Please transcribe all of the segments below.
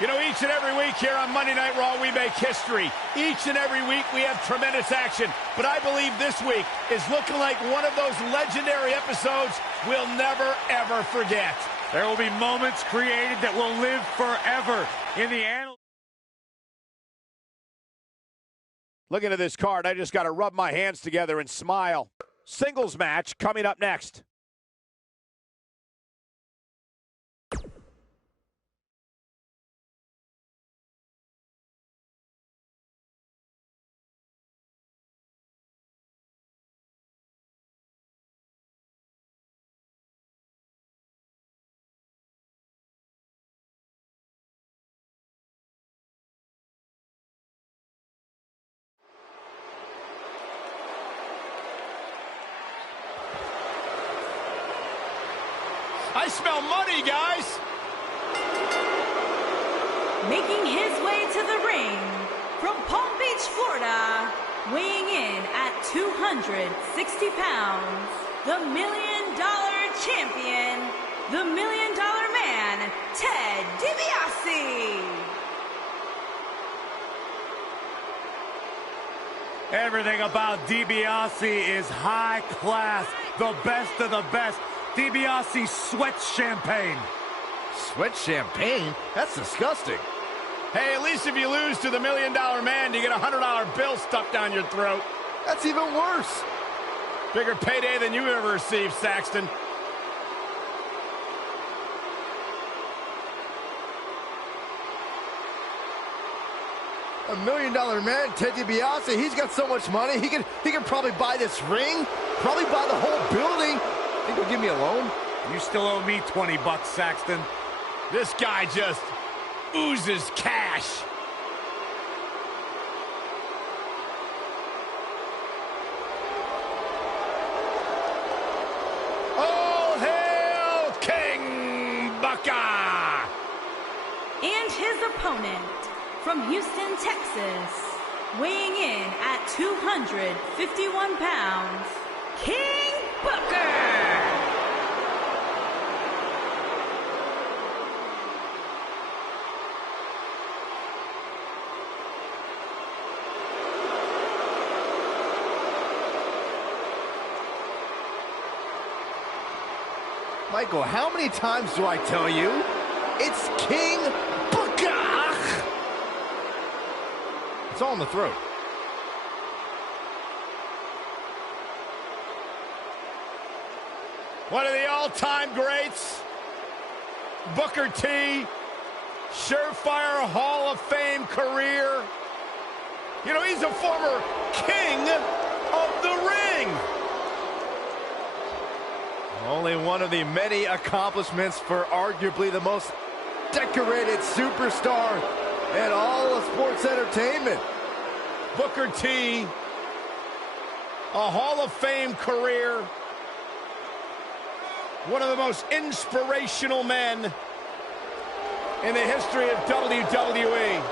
You know, each and every week here on Monday Night Raw, we make history. Each and every week, we have tremendous action. But I believe this week is looking like one of those legendary episodes we'll never, ever forget. There will be moments created that will live forever in the annals. Looking at this card, I just got to rub my hands together and smile. Singles match coming up next. I smell money, guys! Making his way to the ring from Palm Beach, Florida, weighing in at 260 pounds, the $1 Million Champion, the $1 Million Man, Ted DiBiase. Everything about DiBiase is high class, the best of the best. DiBiase sweats champagne. Sweat champagne? That's disgusting. Hey, at least if you lose to the $1 Million Man, you get a $100 bill stuck down your throat. That's even worse. Bigger payday than you ever received, Saxton. $1 Million Man, Ted DiBiase, he's got so much money, he can probably buy this ring, probably buy the whole building. Think he'll give me a loan? You still owe me 20 bucks, Saxton. This guy just oozes cash. All hail King Baka! And his opponent from Houston, Texas, weighing in at 251 pounds, King Booker! Michael, how many times do I tell you? It's King Booker! It's all in the throat. One of the all-time greats, Booker T, surefire Hall of Fame career. You know, he's a former king of the ring. Only one of the many accomplishments for arguably the most decorated superstar in all of sports entertainment. Booker T, a Hall of Fame career. One of the most inspirational men in the history of WWE.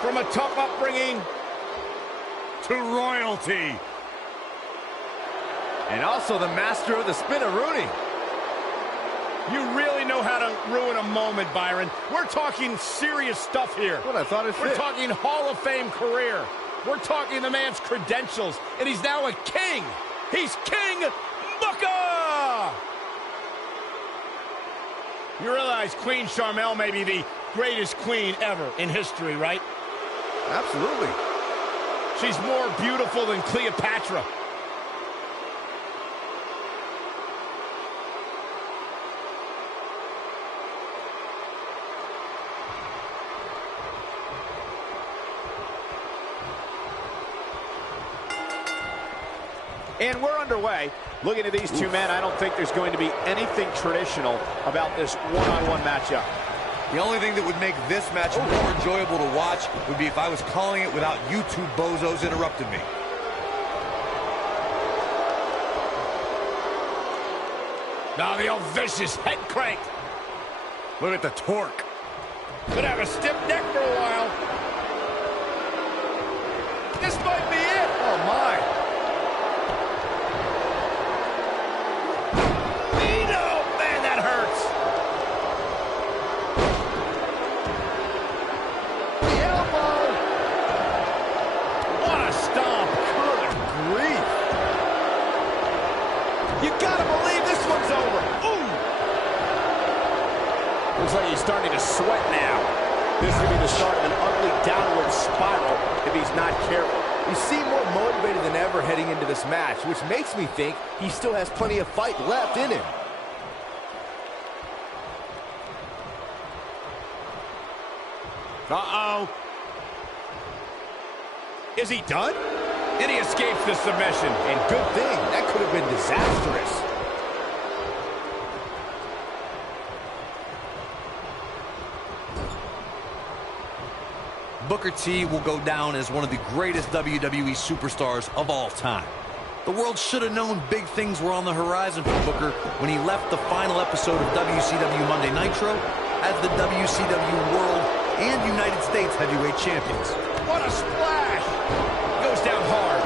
From a tough upbringing to royalty. And also the master of the spin-a-rooney. You really know how to ruin a moment, Byron. We're talking serious stuff here. What I thought it fit. We're talking Hall of Fame career. We're talking the man's credentials. And he's now a king. He's King Booker! You realize Queen Sharmell may be the greatest queen ever in history, right? Absolutely. She's more beautiful than Cleopatra. And we're underway. Looking at these two men, I don't think there's going to be anything traditional about this one-on-one matchup. The only thing that would make this match more enjoyable to watch would be if I was calling it without you two bozos interrupting me. Now the old vicious head crank. Look at the torque. Could have a stiff neck for a while. This might be it. Oh, my. Man, that hurts. Looks like he's starting to sweat now. This could be the start of an ugly downward spiral if he's not careful. You seem more motivated than ever heading into this match, which makes me think he still has plenty of fight left in him. Uh-oh. Is he done? And he escapes the submission. And good thing. That could have been disastrous. Booker T will go down as one of the greatest WWE superstars of all time. The world should have known big things were on the horizon for Booker when he left the final episode of WCW Monday Nitro as the WCW World and United States Heavyweight Champions. What a splash! Goes down hard.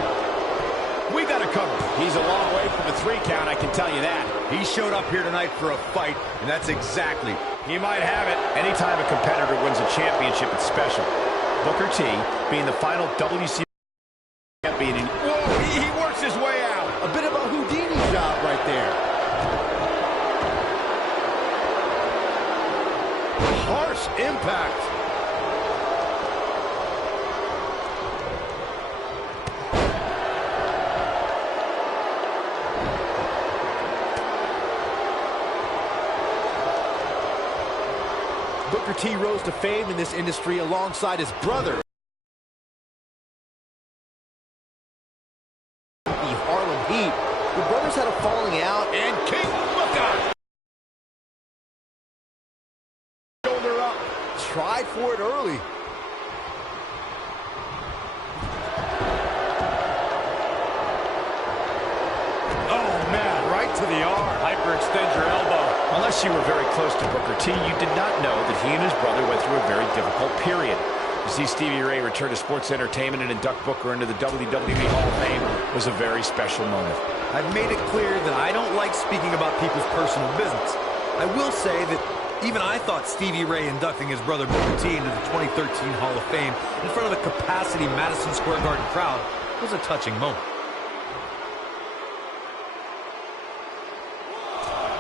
We got it covered. He's a long way from a 3 count, I can tell you that. He showed up here tonight for a fight, and that's exactly. He might have it. Anytime a competitor wins a championship, it's special. Booker T being the final WCW champion. Whoa, he works his way out. A bit of a Houdini job right there. Harsh impact. Booker T rose to fame in this industry alongside his brother. The Harlem Heat. The brothers had a falling out, And King Booker. shoulder up, tried for it early. Oh, man, right to the arm. Hyperextend your elbow. Unless you were very close to Booker T, you did not know that he and his brother went through a very difficult period. To see Stevie Ray return to sports entertainment and induct Booker into the WWE Hall of Fame was a very special moment. I've made it clear that I don't like speaking about people's personal business. I will say that even I thought Stevie Ray inducting his brother Booker T into the 2013 Hall of Fame in front of a capacity Madison Square Garden crowd was a touching moment.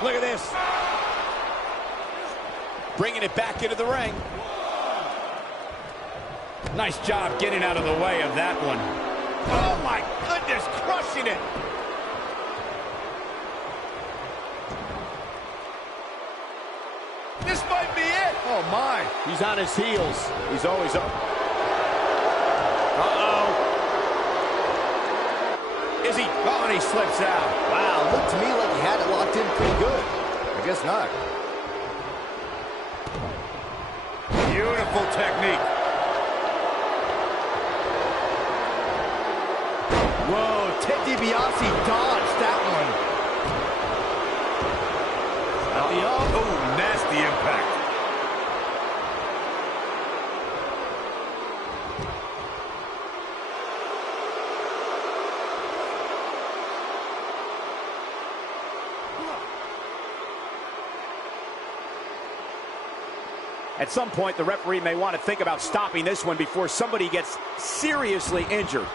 Look at this. Bringing it back into the ring. Nice job getting out of the way of that one. Oh, my goodness, crushing it. This might be it. Oh, my. He's on his heels. He's always up. Uh-oh. Is he? Oh, and he slips out. Wow, looked to me like he had it locked in pretty good. I guess not. Beautiful technique. Whoa, Ted DiBiase dodged that one. Oh, nasty impact. At some point, the referee may want to think about stopping this one before somebody gets seriously injured.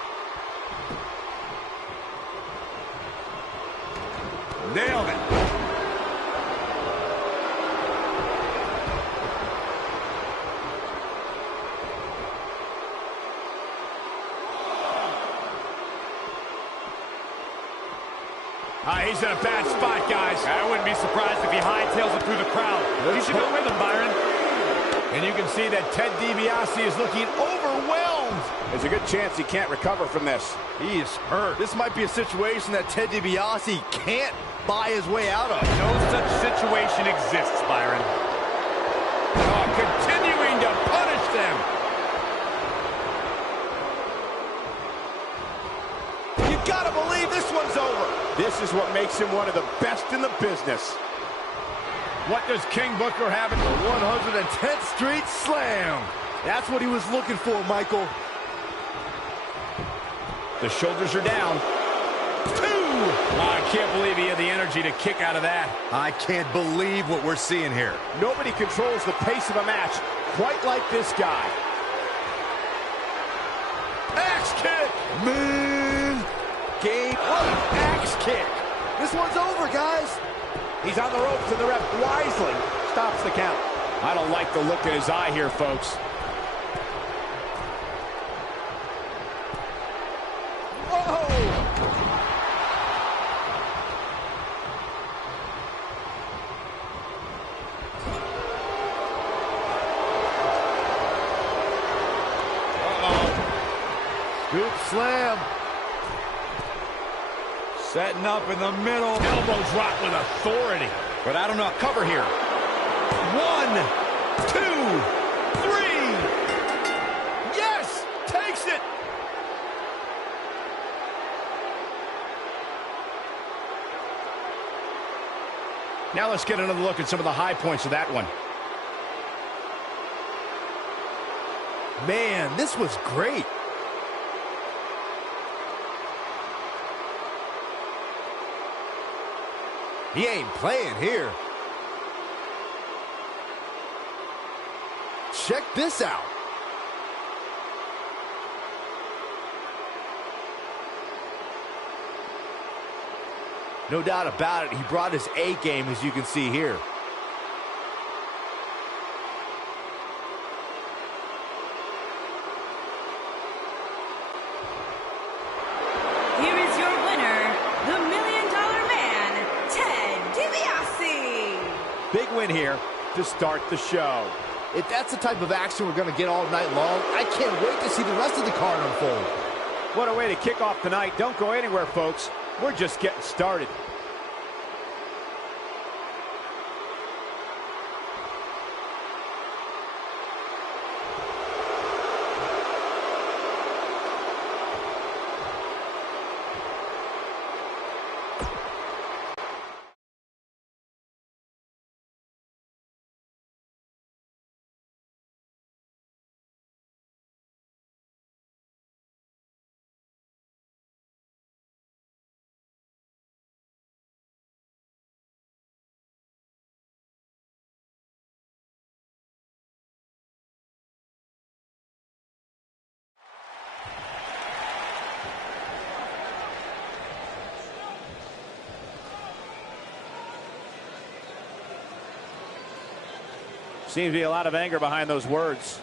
Nailed it. He's in a bad spot, guys. I wouldn't be surprised if he hightails it through the crowd. You should go with him, Byron. And you can see that Ted DiBiase is looking overwhelmed. There's a good chance he can't recover from this. He is hurt. This might be a situation that Ted DiBiase can't buy his way out of. No such situation exists, Byron. Oh, continuing to punish them. You gotta believe this one's over. This is what makes him one of the best in the business. What does King Booker have in the 110th Street Slam. That's what he was looking for, Michael. The shoulders are down. 2! I can't believe he had the energy to kick out of that. I can't believe what we're seeing here. Nobody controls the pace of a match quite like this guy. Axe kick! Man! Game. What an axe kick. This one's over, guys. He's on the ropes and the ref wisely stops the count. I don't like the look in his eye here, folks. Scoop slam. Setting up in the middle. Elbow drop with authority. But I don't know. Cover here. 1, 2, 3. Yes! Takes it! Now let's get another look at some of the high points of that one. Man, this was great. He ain't playing here. Check this out. No doubt about it, he brought his A game, as you can see here. Here is your winner, the $1 Million Man, Ted DiBiase. Big win here to start the show. If that's the type of action we're going to get all night long, I can't wait to see the rest of the card unfold. What a way to kick off tonight. Don't go anywhere, folks. We're just getting started. Seems to be a lot of anger behind those words.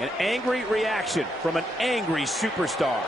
An angry reaction from an angry superstar.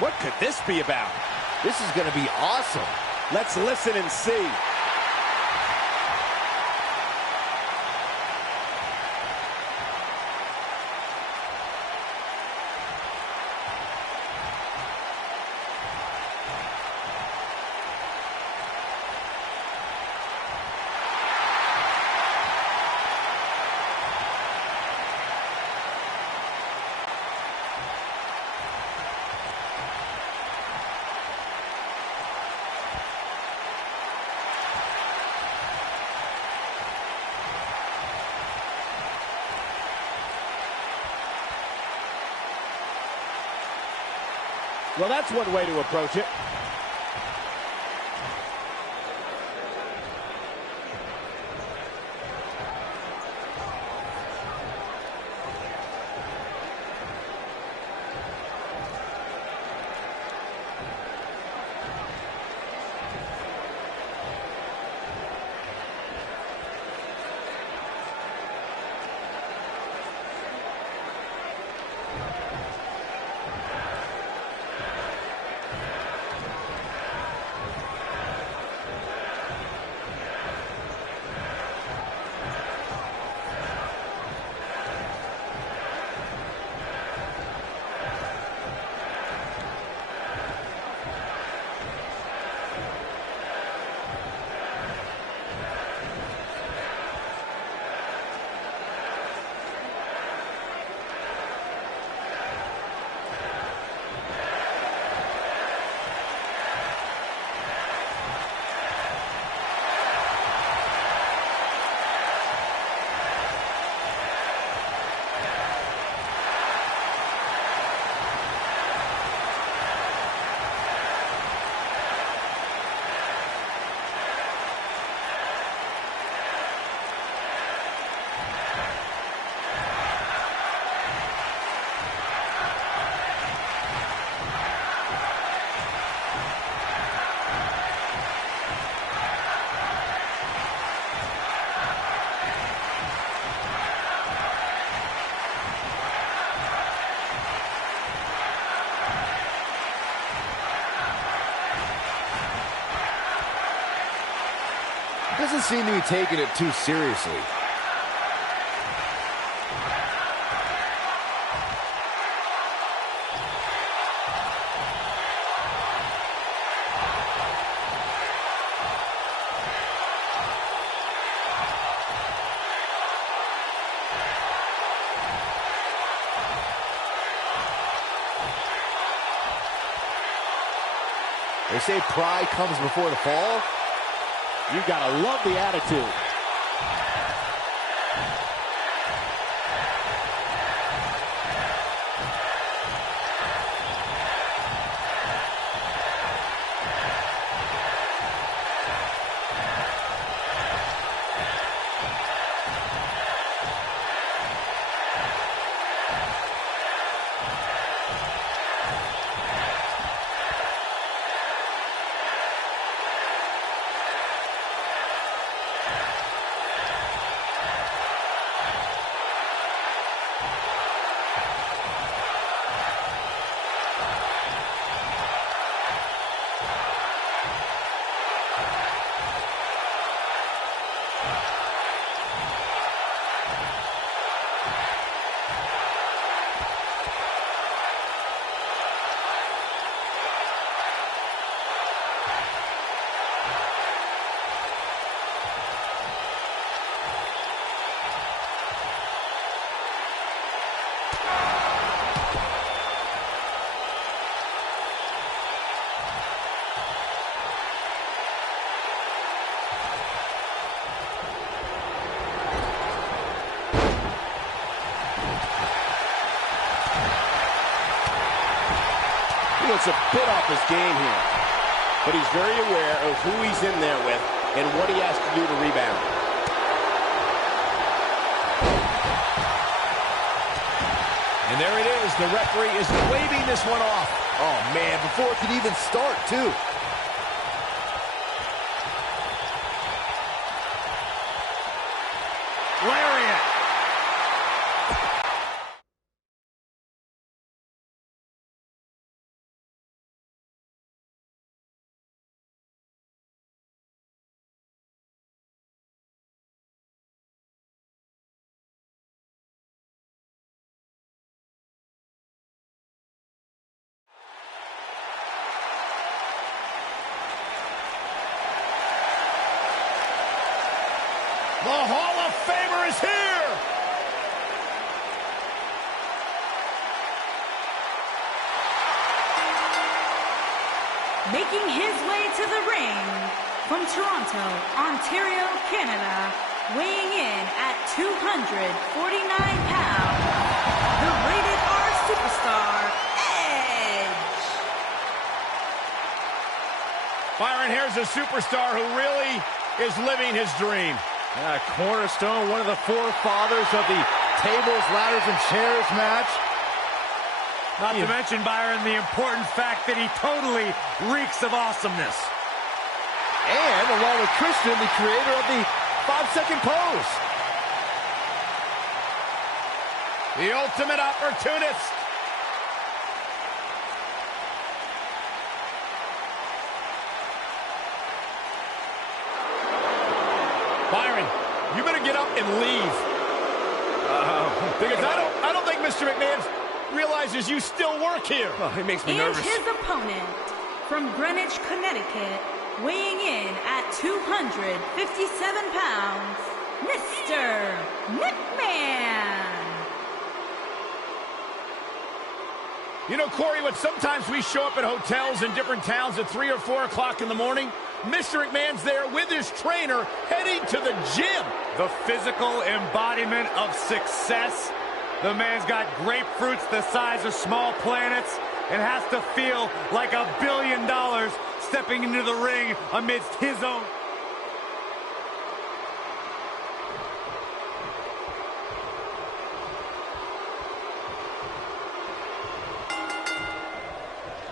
What could this be about? This is going to be awesome. Let's listen and see. Well, that's one way to approach it. Doesn't seem to be taking it too seriously. They say pride comes before the fall. You gotta love the attitude. He looks a bit off his game here, but he's very aware of who he's in there with and what he has to do to rebound. And there it is. The referee is waving this one off. Oh, man, before it could even start, too. Lariat. The Hall of Famer is here! Making his way to the ring from Toronto, Ontario, Canada, weighing in at 249 pounds, the Rated R superstar, Edge. Byron, here's a superstar who really is living his dream. Cornerstone, one of the forefathers of the tables, ladders, and chairs match. Not to mention, Byron, the important fact that he totally reeks of awesomeness. And along with Christian, the creator of the 5-second pose. The ultimate opportunist. Byron, you better get up and leave. Because I don't think Mr. McMahon realizes you still work here. Oh, he makes me nervous. And his opponent, from Greenwich, Connecticut, weighing in at 257 pounds, Mr. McMahon. You know, Corey, what sometimes we show up at hotels in different towns at 3 or 4 o'clock in the morning. Mr. McMahon's there with his trainer heading to the gym. The physical embodiment of success. The man's got grapefruits the size of small planets and has to feel like $1 billion stepping into the ring amidst his own.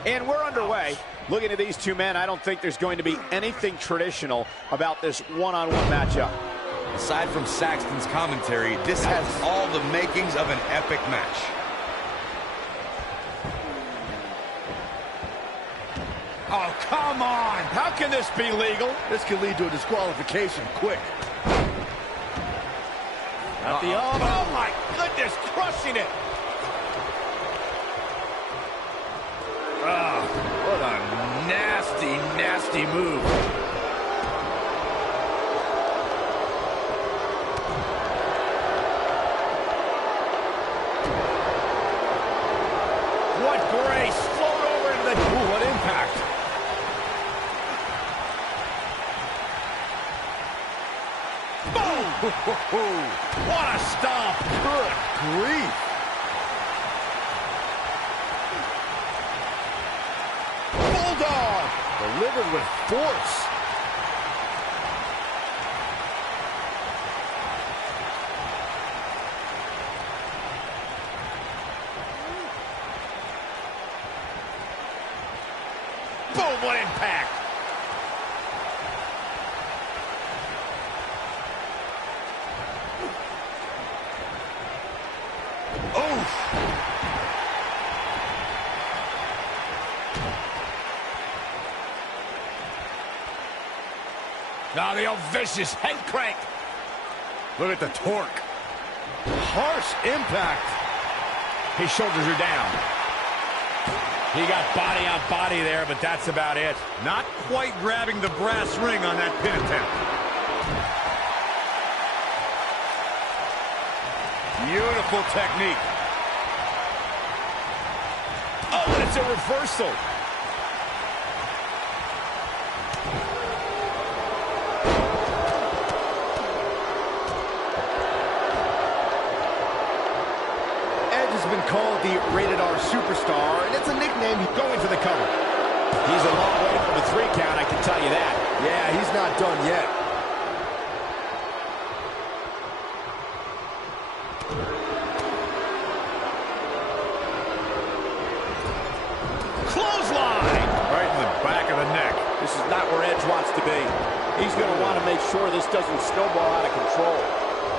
And we're underway. Looking at these two men, I don't think there's going to be anything traditional about this one-on-one matchup. Aside from Saxton's commentary, this has all the makings of an epic match. Oh, come on. How can this be legal? This could lead to a disqualification quick. At the arm. Oh, my goodness, crushing it. What a nasty, nasty move. What grace. Float over into the... Ooh, what impact. Boom! What a stomp. Good grief. Bulldog. Delivered with force. Boom, what impact. Now the old vicious head crank. Look at the torque. Harsh impact. His shoulders are down. He got body on body there, but that's about it. Not quite grabbing the brass ring on that pin attempt. Beautiful technique. Oh, and it's a reversal. Been called the Rated R Superstar, and it's a nickname. Going for the cover. He's a long way from a 3 count, I can tell you that. Yeah, he's not done yet. Clothesline! Right in the back of the neck. This is not where Edge wants to be. He's going to want to make sure this doesn't snowball out of control.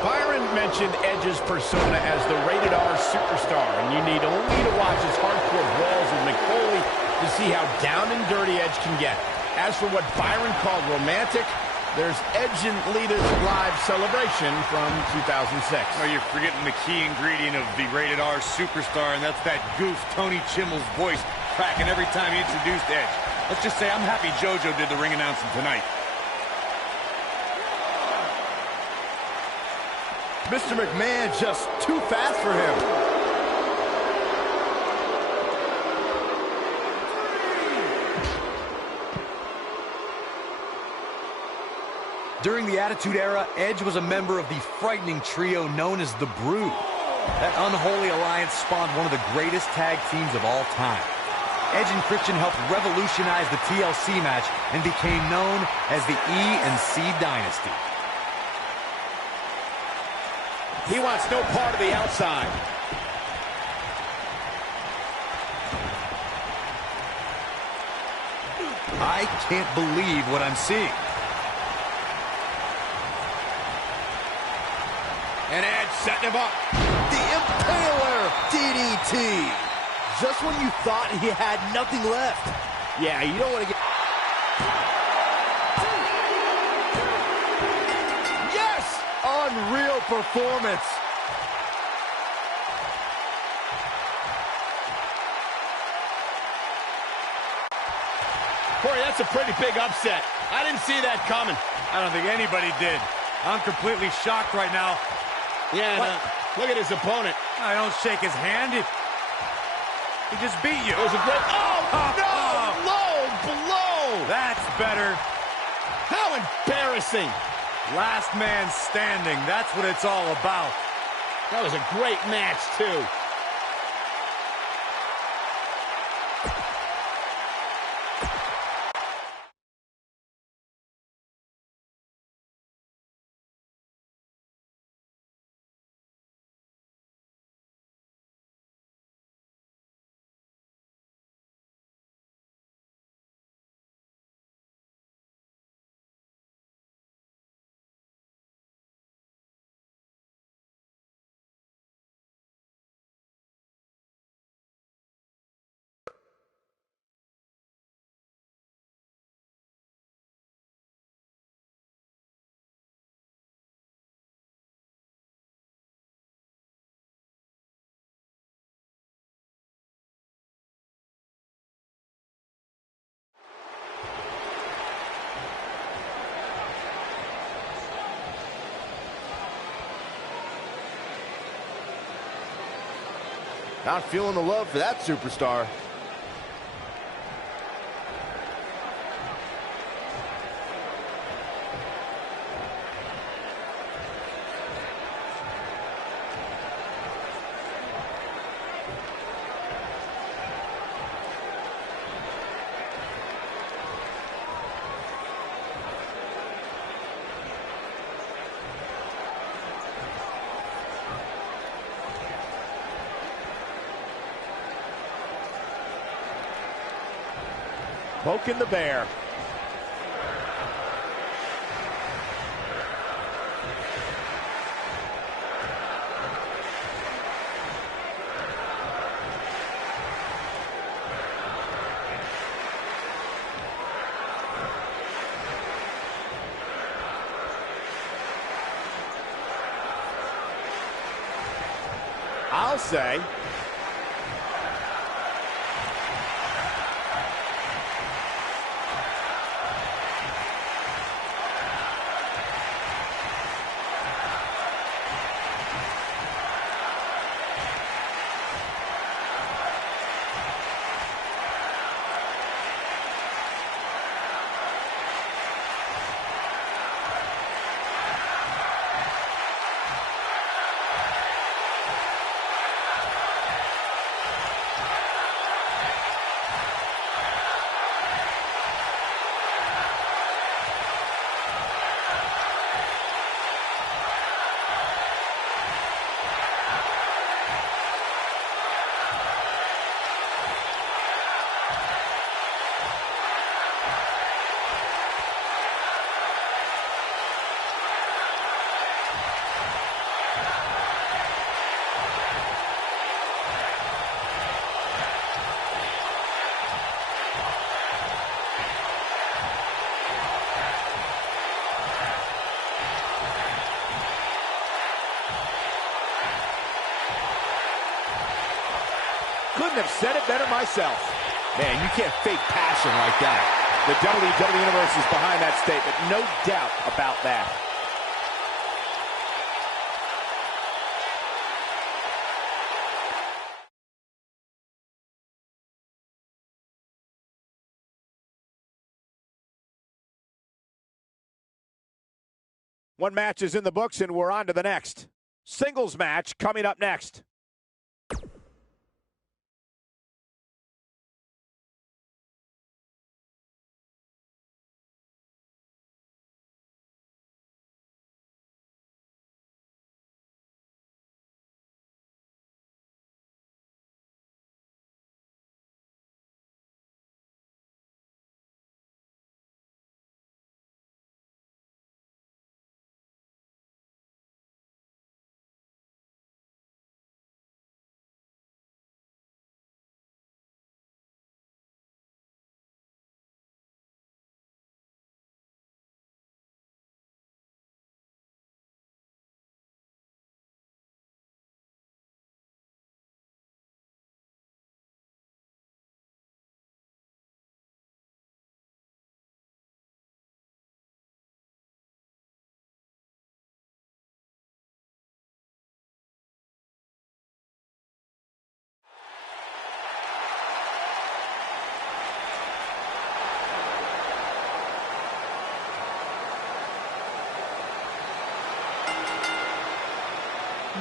Byron mentioned Edge's persona as the Rated R Superstar, and you need only to watch his hardcore brawls with McFoley to see how down and dirty Edge can get. As for what Byron called romantic, there's Edge and Lita's live celebration from 2006. Oh, you're forgetting the key ingredient of the Rated R Superstar, and that's that goof Tony Chimmel's voice cracking every time he introduced Edge. Let's just say I'm happy JoJo did the ring announcing tonight. Mr. McMahon just too fast for him. During the Attitude Era, Edge was a member of the frightening trio known as the Brood. That unholy alliance spawned one of the greatest tag teams of all time. Edge and Christian helped revolutionize the TLC match and became known as the E&C Dynasty. He wants no part of the outside. I can't believe what I'm seeing. And Edge setting him up. The Impaler DDT. Just when you thought he had nothing left. Yeah, you don't want to get... Yes! Unreal performance. Corey, that's a pretty big upset. I didn't see that coming. I don't think anybody did. I'm completely shocked right now. Yeah, look at his opponent. I don't shake his hand. He just beat you. It was a great... Oh, no! Low blow! That's better. How embarrassing. Last man standing. That's what it's all about. That was a great match, too. Not feeling the love for that superstar. Poking the bear. I'll say, couldn't have said it better myself. Man, you can't fake passion like that. The WWE Universe is behind that statement, no doubt about that. One match is in the books, and we're on to the next. Singles match coming up next.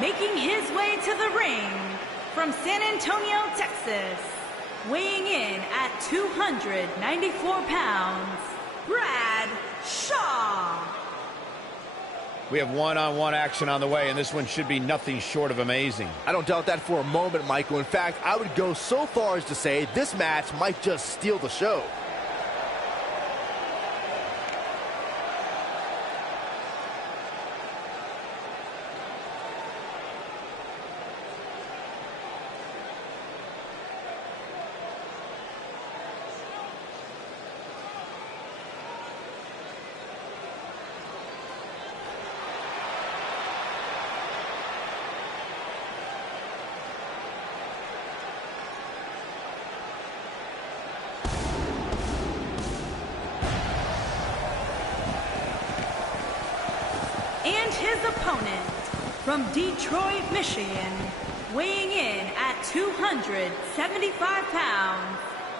Making his way to the ring from San Antonio, Texas, weighing in at 294 pounds, Brad Shaw. We have one-on-one action on the way, and this one should be nothing short of amazing. I don't doubt that for a moment, Michael. In fact, I would go so far as to say this match might just steal the show. And his opponent from Detroit, Michigan, weighing in at 275 pounds,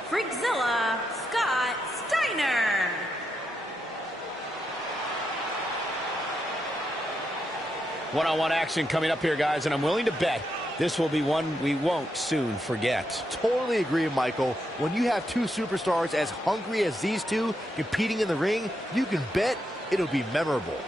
Freakzilla Scott Steiner. One-on-one action coming up here, guys, and I'm willing to bet this will be one we won't soon forget. Totally agree, Michael. When you have two superstars as hungry as these two competing in the ring, you can bet it'll be memorable.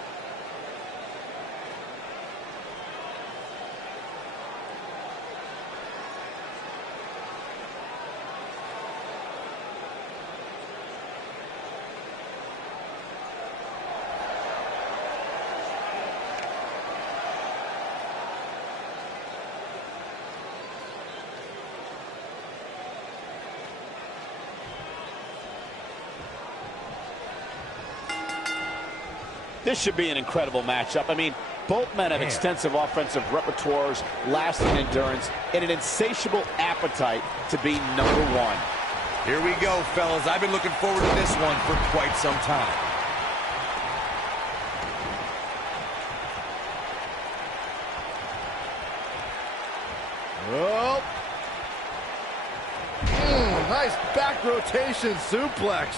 This should be an incredible matchup. I mean, both men have extensive offensive repertoires, lasting endurance, and an insatiable appetite to be number one. Here we go, fellas. I've been looking forward to this one for quite some time. Oh. Nice back rotation suplex.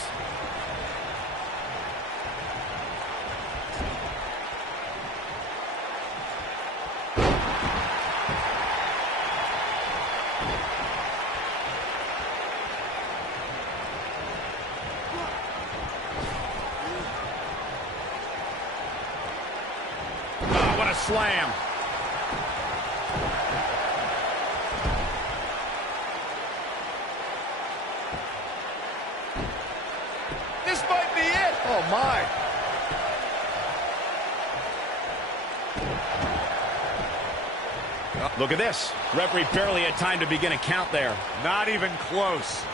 What a slam. This might be it. Oh, my. Look at this. Referee barely had time to begin a count there. Not even close.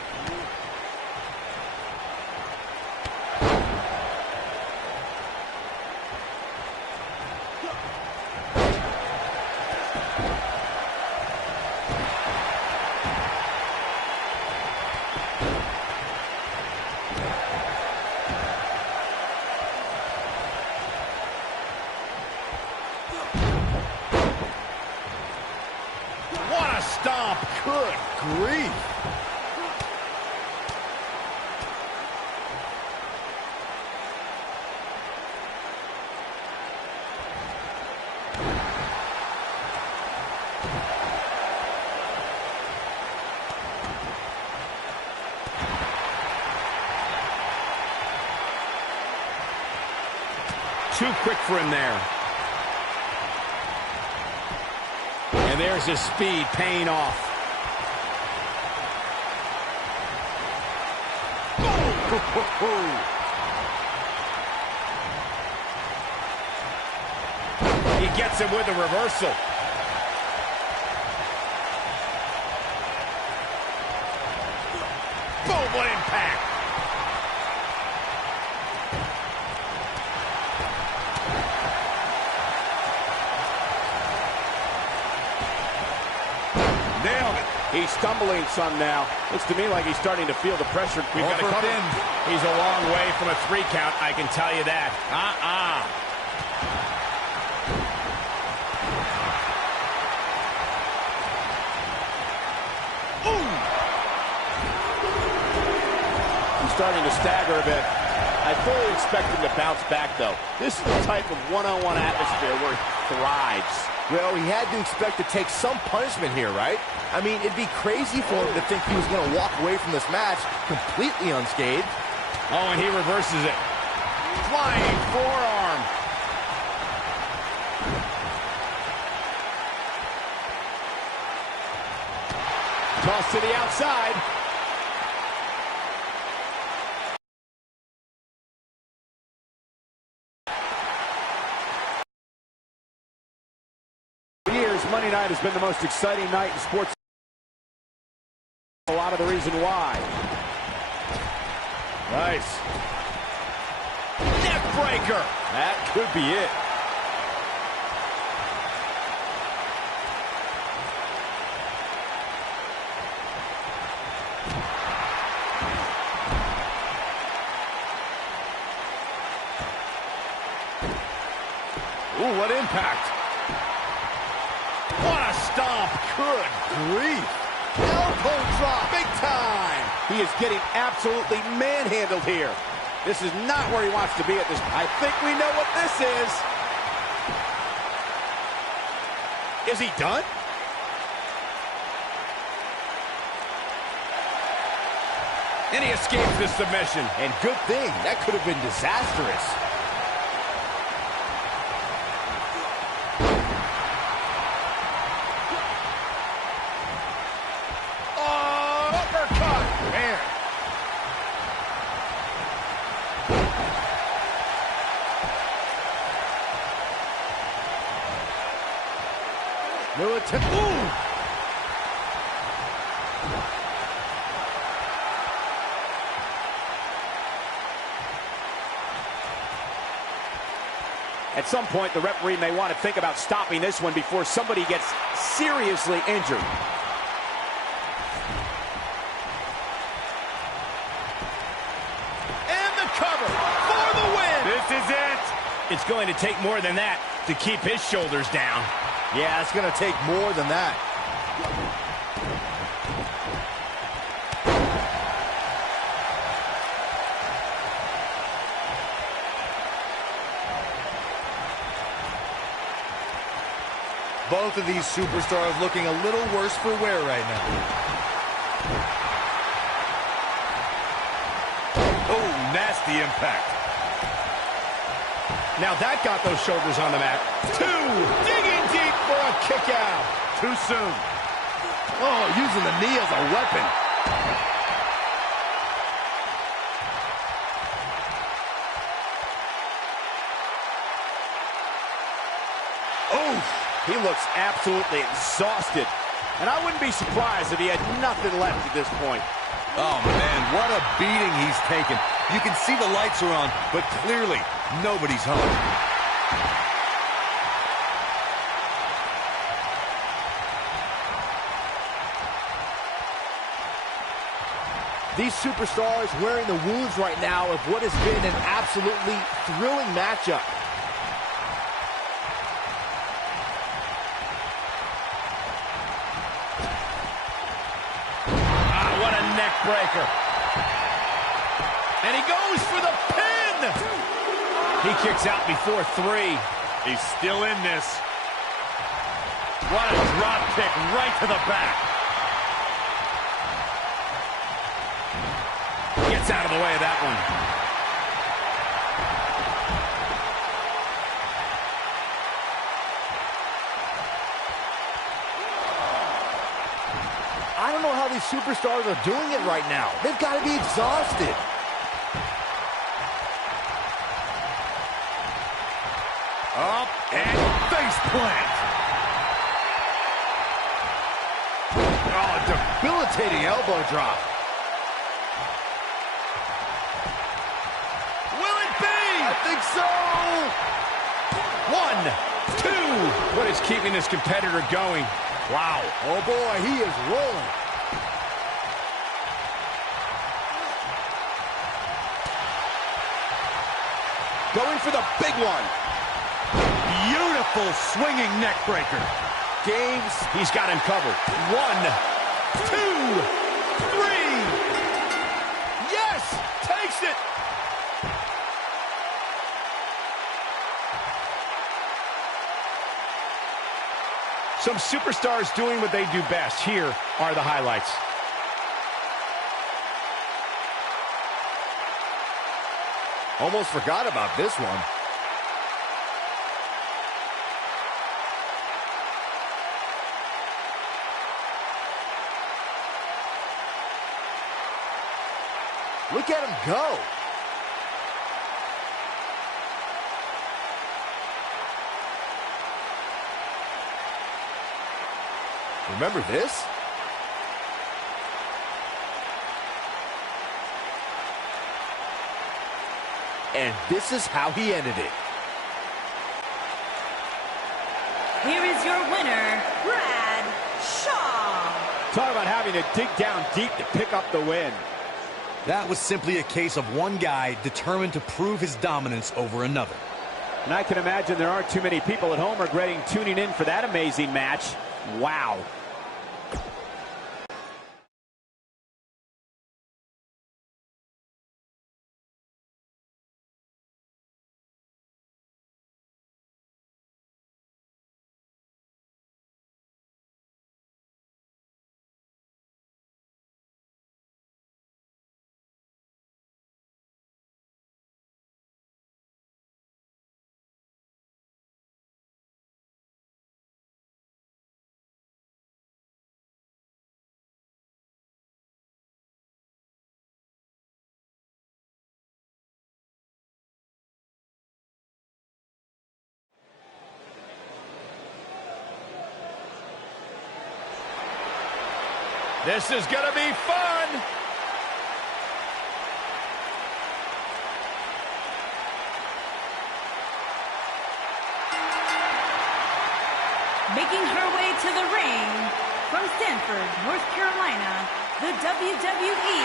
What a stomp. Good grief. Too quick for him there. And there's his speed paying off. He gets him with a reversal. Boom, what impact. Nailed it. He's stumbling some now. Looks to me like he's starting to feel the pressure. We've got to cover him. He's a long way from a 3 count, I can tell you that. He's starting to stagger a bit. I fully expect him to bounce back, though. This is the type of one-on-one atmosphere where he thrives. Well, he had to expect to take some punishment here, right? I mean, it'd be crazy for him to think he was going to walk away from this match completely unscathed. Oh, and he reverses it. Flying forearm. Toss to the outside. For years, Monday night has been the most exciting night in sports. A lot of the reason why. Nice. Neck breaker. That could be it. Ooh, what impact. What a stomp. Good grief. Elbow drop, big time. He is getting absolutely manhandled here. This is not where he wants to be at this. I think we know what this is. Is he done? And he escapes the submission. And good thing, that could have been disastrous. No attempt. Ooh! At some point, the referee may want to think about stopping this one before somebody gets seriously injured. And the cover for the win. This is it. It's going to take more than that to keep his shoulders down. Yeah, it's going to take more than that. Both of these superstars looking a little worse for wear right now. Oh, nasty impact. Now that got those shoulders on the mat. Two, digging deep for a kick out. Too soon. Oh, using the knee as a weapon. Oh, he looks absolutely exhausted. And I wouldn't be surprised if he had nothing left at this point. Oh, man, what a beating he's taken. You can see the lights are on, but clearly nobody's home. These superstars wearing the wounds right now of what has been an absolutely thrilling matchup. What a neck breaker. And he goes for the pin. He kicks out before three. He's still in this. What a drop kick right to the back. Gets out of the way of that one. I don't know how these superstars are doing it right now. They've got to be exhausted. Up and face plant. Oh, debilitating elbow drop. Will it be? I think so. 1, 2. What is keeping this competitor going? Wow. Oh, boy, he is rolling. Going for the big one. Beautiful swinging neck breaker. James, He's got him covered. 1, 2, 3. Yes! Takes it! Some superstars doing what they do best. Here are the highlights. Almost forgot about this one. Look at him go. Remember this? And this is how he ended it. Here is your winner, Brad Shaw. Talk about having to dig down deep to pick up the win. That was simply a case of one guy determined to prove his dominance over another. And I can imagine there aren't too many people at home regretting tuning in for that amazing match. Wow. This is going to be fun. Making her way to the ring from Stanford, North Carolina, the WWE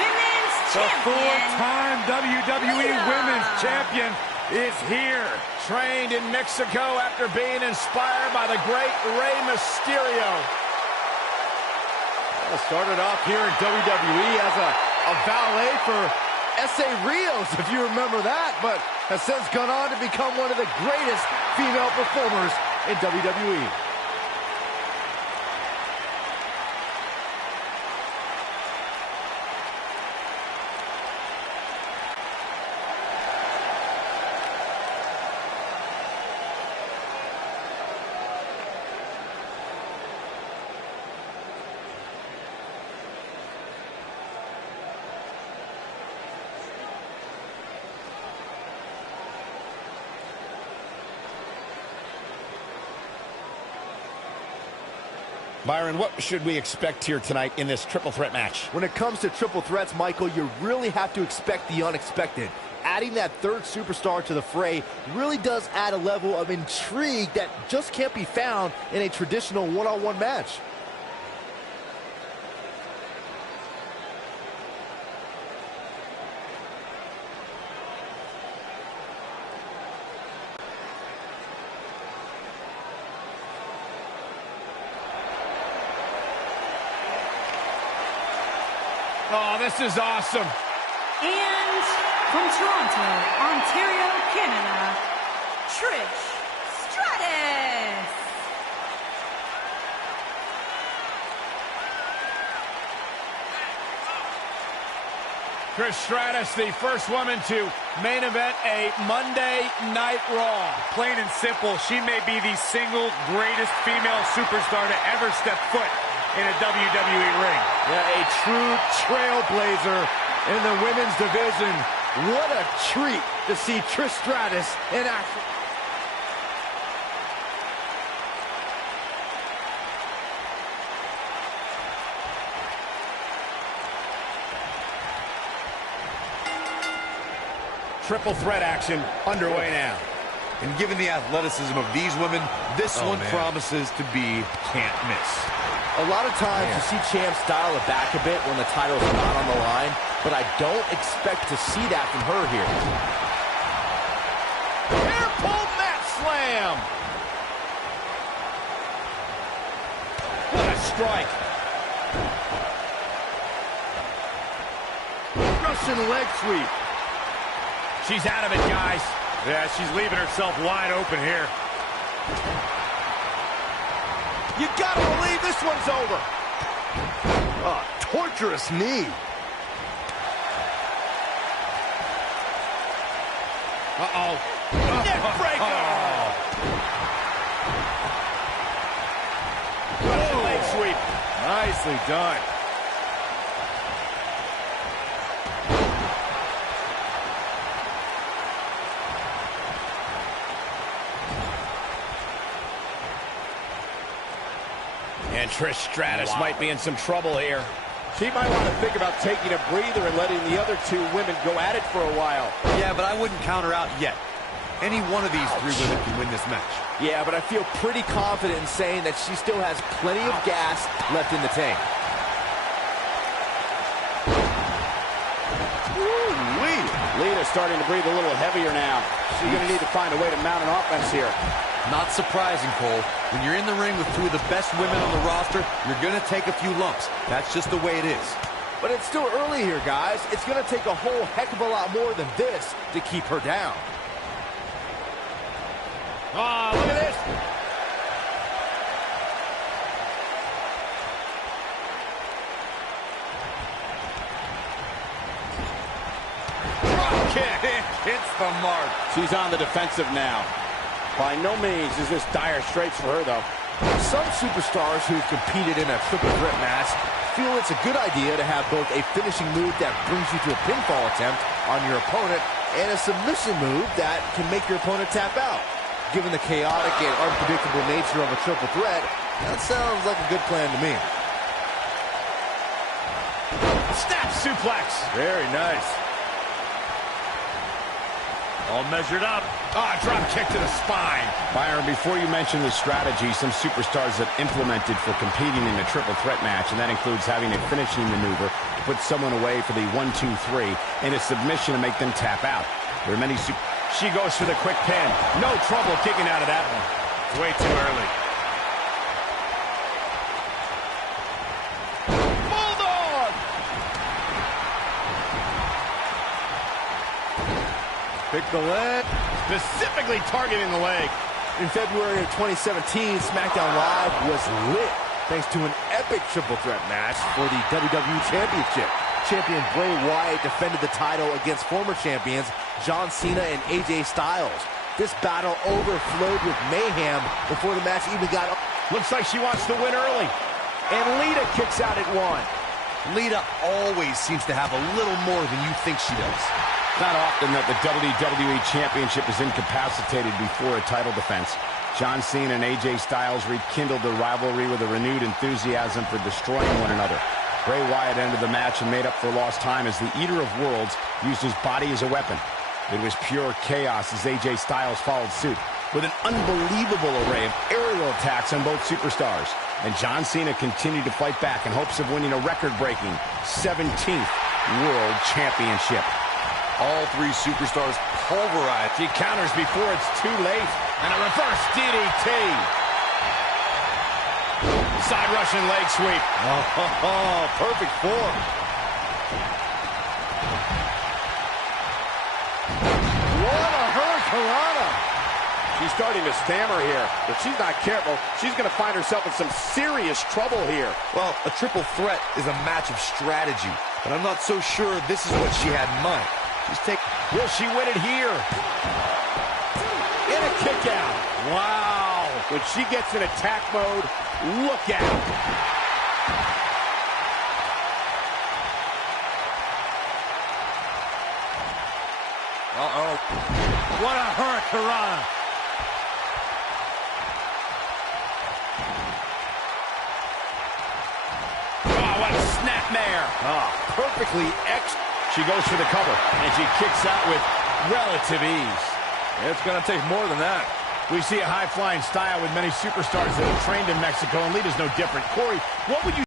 Women's The Champion. four-time WWE Women's Champion is here. Trained in Mexico after being inspired by the great Rey Mysterio. Started off here in WWE as a valet for S.A. Rios, if you remember that, but has since gone on to become one of the greatest female performers in WWE. Byron, what should we expect here tonight in this triple threat match? When it comes to triple threats, Michael, you really have to expect the unexpected. Adding that third superstar to the fray really does add a level of intrigue that just can't be found in a traditional one-on-one match. Oh, this is awesome. And from Toronto, Ontario, Canada, Trish Stratus. Trish Stratus, the first woman to main event a Monday Night Raw. Plain and simple, she may be the single greatest female superstar to ever step foot in a WWE ring. Yeah, a true trailblazer in the women's division. What a treat to see Trish Stratus in action. Triple threat action underway now. And given the athleticism of these women, this one promises to be can't miss. A lot of times you see champs dial it back a bit when the title's not on the line, but I don't expect to see that from her here. Hair pull mat slam. What a strike. Russian leg sweep. She's out of it, guys. Yeah, she's leaving herself wide open here. You gotta believe this one's over. Torturous knee. Uh-oh. Neck breaker! Russian leg sweep. Nicely done. And Trish Stratus might be in some trouble here. She might want to think about taking a breather and letting the other two women go at it for a while. Yeah, but I wouldn't count her out yet. Any one of these three women can win this match. Yeah, but I feel pretty confident in saying that she still has plenty of gas left in the tank. Woo-wee. Lita's starting to breathe a little heavier now. She's going to need to find a way to mount an offense here. Not surprising, Cole. When you're in the ring with two of the best women on the roster, you're going to take a few lumps. That's just the way it is. But it's still early here, guys. It's going to take a whole heck of a lot more than this to keep her down. Oh, look at this. Drop kick. It hits the mark. She's on the defensive now. By no means is this dire straits for her, though. Some superstars who've competed in a triple threat match feel it's a good idea to have both a finishing move that brings you to a pinfall attempt on your opponent and a submission move that can make your opponent tap out. Given the chaotic and unpredictable nature of a triple threat, that sounds like a good plan to me. Snap suplex. Very nice. All measured up. Drop kick to the spine. Byron, before you mention the strategy some superstars have implemented for competing in a triple threat match, and that includes having a finishing maneuver to put someone away for the 1-2-3 and a submission to make them tap out. There are many She goes for the quick pin. No trouble kicking out of that one. It's way too early. Bulldog! Pick the leg. Specifically targeting the leg. In February of 2017, SmackDown Live was lit thanks to an epic triple threat match for the WWE Championship. Champion Bray Wyatt defended the title against former champions John Cena and AJ Styles. This battle overflowed with mayhem before the match even got... Looks like she wants to win early. And Lita kicks out at one. Lita always seems to have a little more than you think she does. Not often that the WWE Championship is incapacitated before a title defense. John Cena and AJ Styles rekindled the rivalry with a renewed enthusiasm for destroying one another. Bray Wyatt ended the match and made up for lost time as the Eater of Worlds used his body as a weapon. It was pure chaos as AJ Styles followed suit with an unbelievable array of aerial attacks on both superstars. And John Cena continued to fight back in hopes of winning a record-breaking 17th World Championship. All three superstars pulverized. She counters before it's too late. And a reverse DDT. Side Russian leg sweep. perfect form. What a hurricanrana. She's starting to stammer here. If she's not careful, she's going to find herself in some serious trouble here. Well, a triple threat is a match of strategy, but I'm not so sure this is what she had in mind. Will she win it here? And a kick out. Wow. When she gets in attack mode, look out. Uh-oh. What a hurricanrana. Oh, what a snapmare. Perfectly She goes for the cover, and she kicks out with relative ease. It's going to take more than that. We see a high-flying style with many superstars that have trained in Mexico, and Lita's no different. Corey, what would you...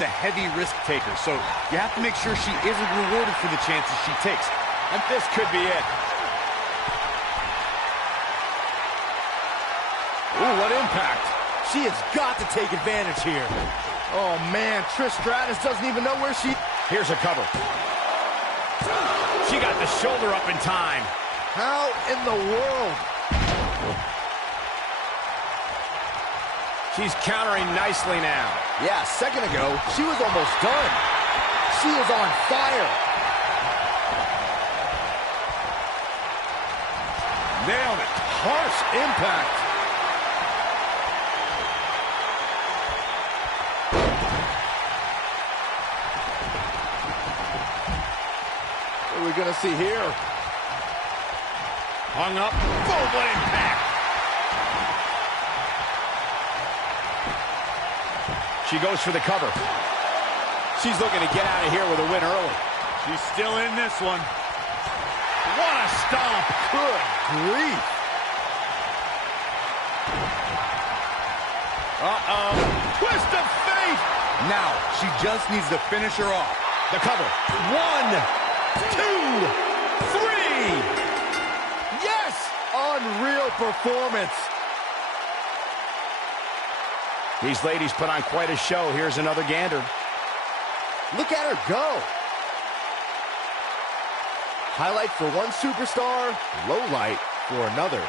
A heavy risk taker, so you have to make sure she isn't rewarded for the chances she takes. And this could be it. Ooh, what impact. She has got to take advantage here. Oh, man, Trish Stratus doesn't even know where she... Here's a cover. She got the shoulder up in time. How in the world? She's countering nicely now. Yeah, a second ago, she was almost done. She is on fire. Nailed it. Harsh impact. What are we going to see here? Hung up. Boom, what impact. She goes for the cover. She's looking to get out of here with a win early. She's still in this one. What a stomp. Good grief. Uh-oh. Twist of fate. Now, she just needs to finish her off. The cover. 1, 2, 3. Yes! Unreal performance. These ladies put on quite a show. Here's another gander. Look at her go. Highlight for one superstar, low light for another.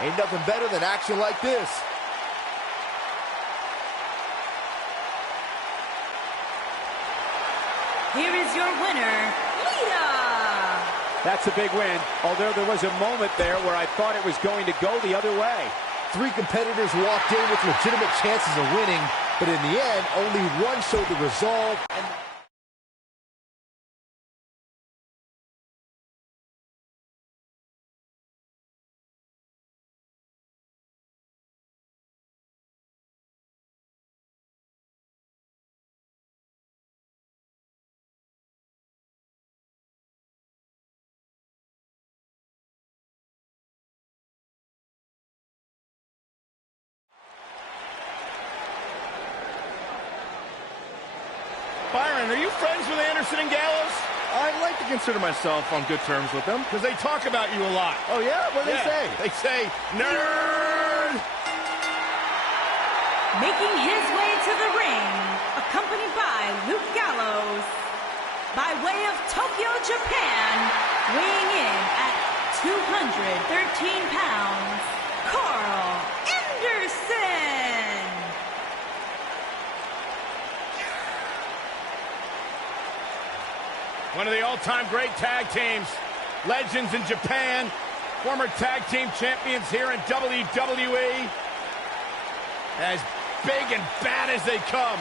Ain't nothing better than action like this. Here is your winner, Lita. That's a big win, although there was a moment there where I thought it was going to go the other way. 3 competitors walked in with legitimate chances of winning, but in the end, only one showed the resolve. Byron, are you friends with Anderson and Gallows? I'd like to consider myself on good terms with them. Because they talk about you a lot. Oh, yeah? What do they say? They say, nerd! Making his way to the ring, accompanied by Luke Gallows, by way of Tokyo, Japan, weighing in at 213 pounds, Carl Anderson. One of the all-time great tag teams. Legends in Japan. Former tag team champions here in WWE. As big and bad as they come.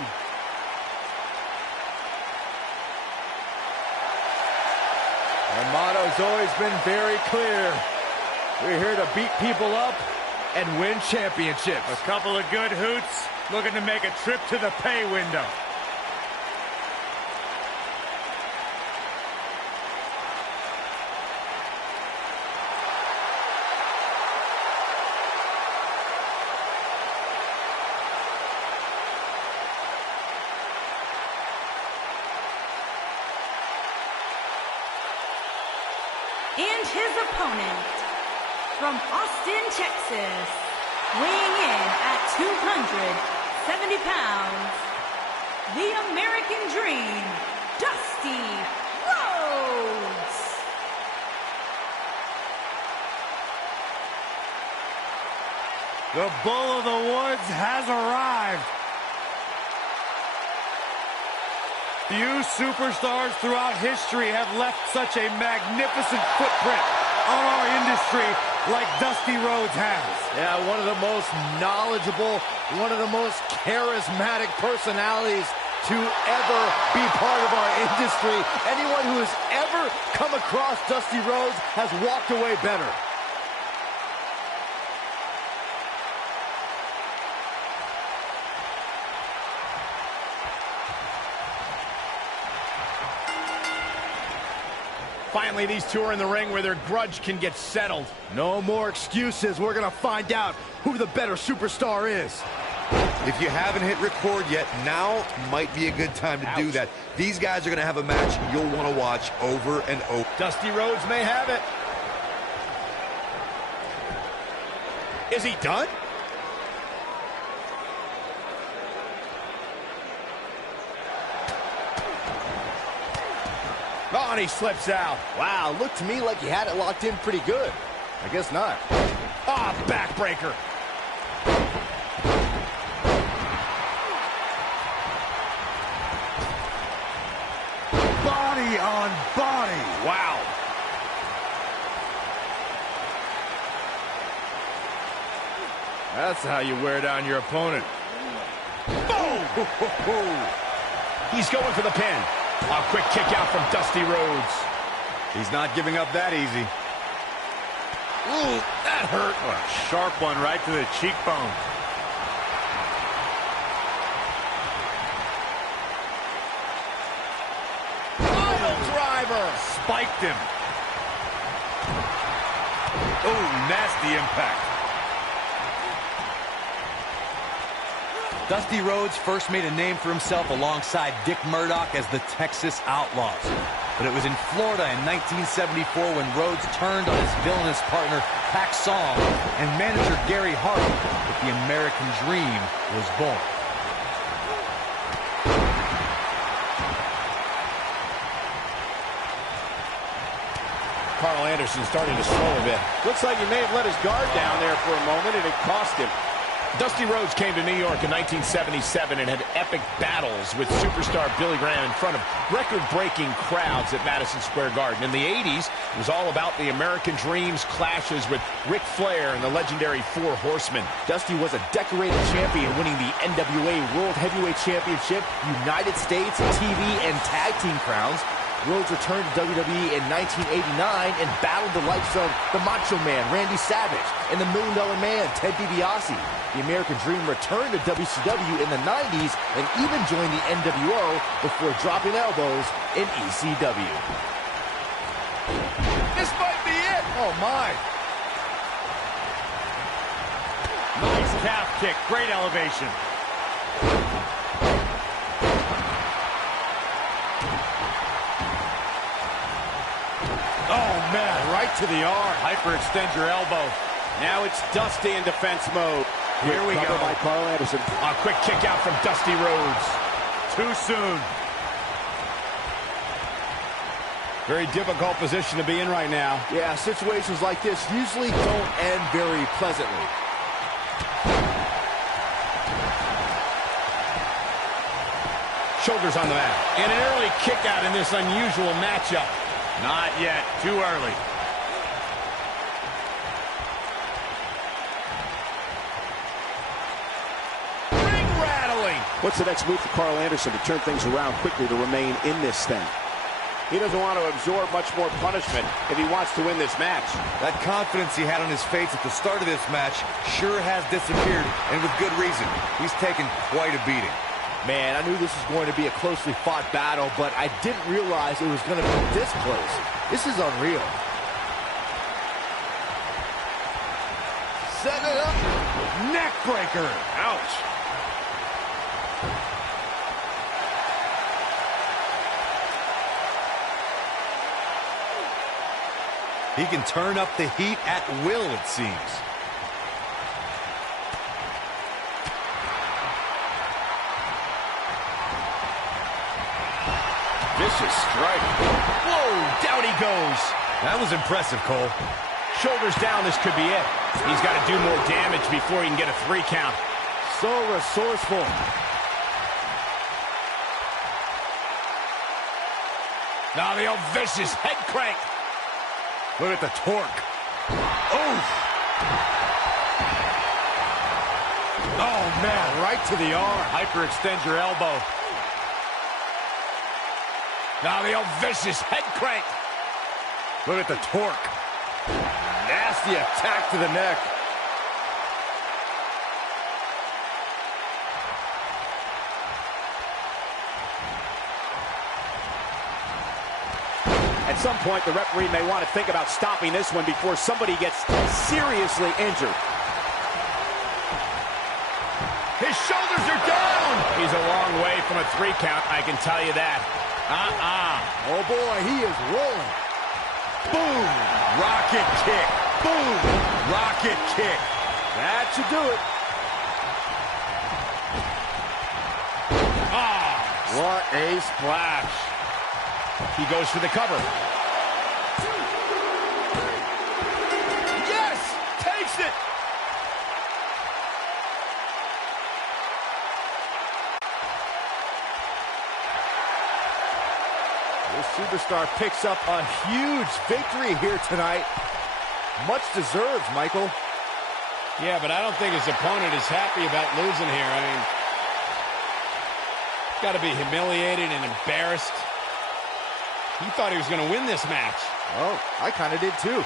Our motto's always been very clear. We're here to beat people up and win championships. A couple of good hoots, looking to make a trip to the pay window. And his opponent, from Austin, Texas, weighing in at 270 pounds, the American Dream, Dusty Rhodes. The Bull of the Woods has arrived. Few superstars throughout history have left such a magnificent footprint on our industry like Dusty Rhodes has. Yeah, one of the most knowledgeable, one of the most charismatic personalities to ever be part of our industry. Anyone who has ever come across Dusty Rhodes has walked away better. Finally, these two are in the ring where their grudge can get settled. No more excuses. We're going to find out who the better superstar is. If you haven't hit record yet, now might be a good time to do that. These guys are going to have a match you'll want to watch over and over. Dusty Rhodes may have it. Is he done? Oh, and he slips out. Wow, looked to me like he had it locked in pretty good. I guess not. Ah, backbreaker. Body on body. Wow. That's how you wear down your opponent. Boom! He's going for the pin. A quick kick out from Dusty Rhodes. He's not giving up that easy. Ooh, that hurt. Oh, a sharp one right to the cheekbone. Pile driver. Spiked him. Oh, nasty impact. Dusty Rhodes first made a name for himself alongside Dick Murdoch as the Texas Outlaws. But it was in Florida in 1974 when Rhodes turned on his villainous partner, Pac Song, and manager Gary Hart that the American Dream was born. Carl Anderson starting to slow a bit. Looks like he may have let his guard down there for a moment, and it cost him. Dusty Rhodes came to New York in 1977 and had epic battles with superstar Billy Graham in front of record-breaking crowds at Madison Square Garden. In the 80s, it was all about the American Dream's clashes with Ric Flair and the legendary Four Horsemen. Dusty was a decorated champion, winning the NWA World Heavyweight Championship, United States TV and Tag Team crowns. Rhodes returned to WWE in 1989 and battled the likes of the Macho Man, Randy Savage, and the $1 Million Man, Ted DiBiase. The American Dream returned to WCW in the 90s and even joined the NWO before dropping elbows in ECW. This might be it. Oh, my. Nice calf kick. Great elevation. Oh, man, right to the arm. Hyperextend your elbow. Now it's Dusty in defense mode. Here we go. By Carl Anderson. A quick kick out from Dusty Rhodes. Too soon. Very difficult position to be in right now. Yeah, situations like this usually don't end very pleasantly. Shoulders on the mat. And an early kick out in this unusual matchup. Not yet. Too early. Ring rattling. What's the next move for Carl Anderson to turn things around quickly to remain in this thing? He doesn't want to absorb much more punishment if he wants to win this match. That confidence he had on his face at the start of this match sure has disappeared, and with good reason. He's taken quite a beating. Man, I knew this was going to be a closely fought battle, but I didn't realize it was going to be this close. This is unreal. Setting it up. Neck breaker. Ouch. He can turn up the heat at will, it seems. Vicious strike. Whoa, down he goes. That was impressive, Cole. Shoulders down, this could be it. He's got to do more damage before he can get a 3 count. So resourceful. Now the old vicious head crank. Look at the torque. Oh! Oh, man. Right to the arm. Hyperextend your elbow. Now the old vicious head crank. Look at the torque. Nasty attack to the neck. At some point, the referee may want to think about stopping this one before somebody gets seriously injured. His shoulders are down. He's a long way from a 3 count, I can tell you that. Oh, boy, he is rolling. Boom. Rocket kick. Boom. Rocket kick. That should do it. What a splash. He goes for the cover. Yes! Takes it! This superstar picks up a huge victory here tonight. Much deserved, Michael. Yeah, but I don't think his opponent is happy about losing here. I mean, got to be humiliated and embarrassed. He thought he was going to win this match. Oh, I kind of did too.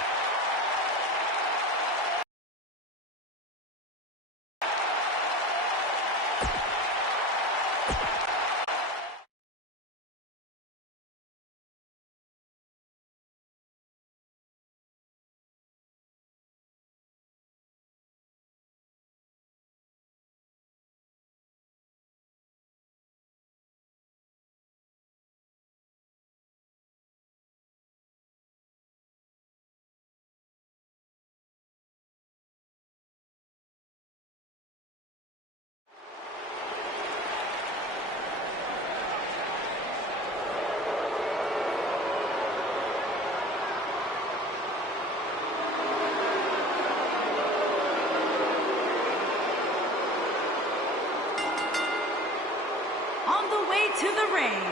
On the way to the ring,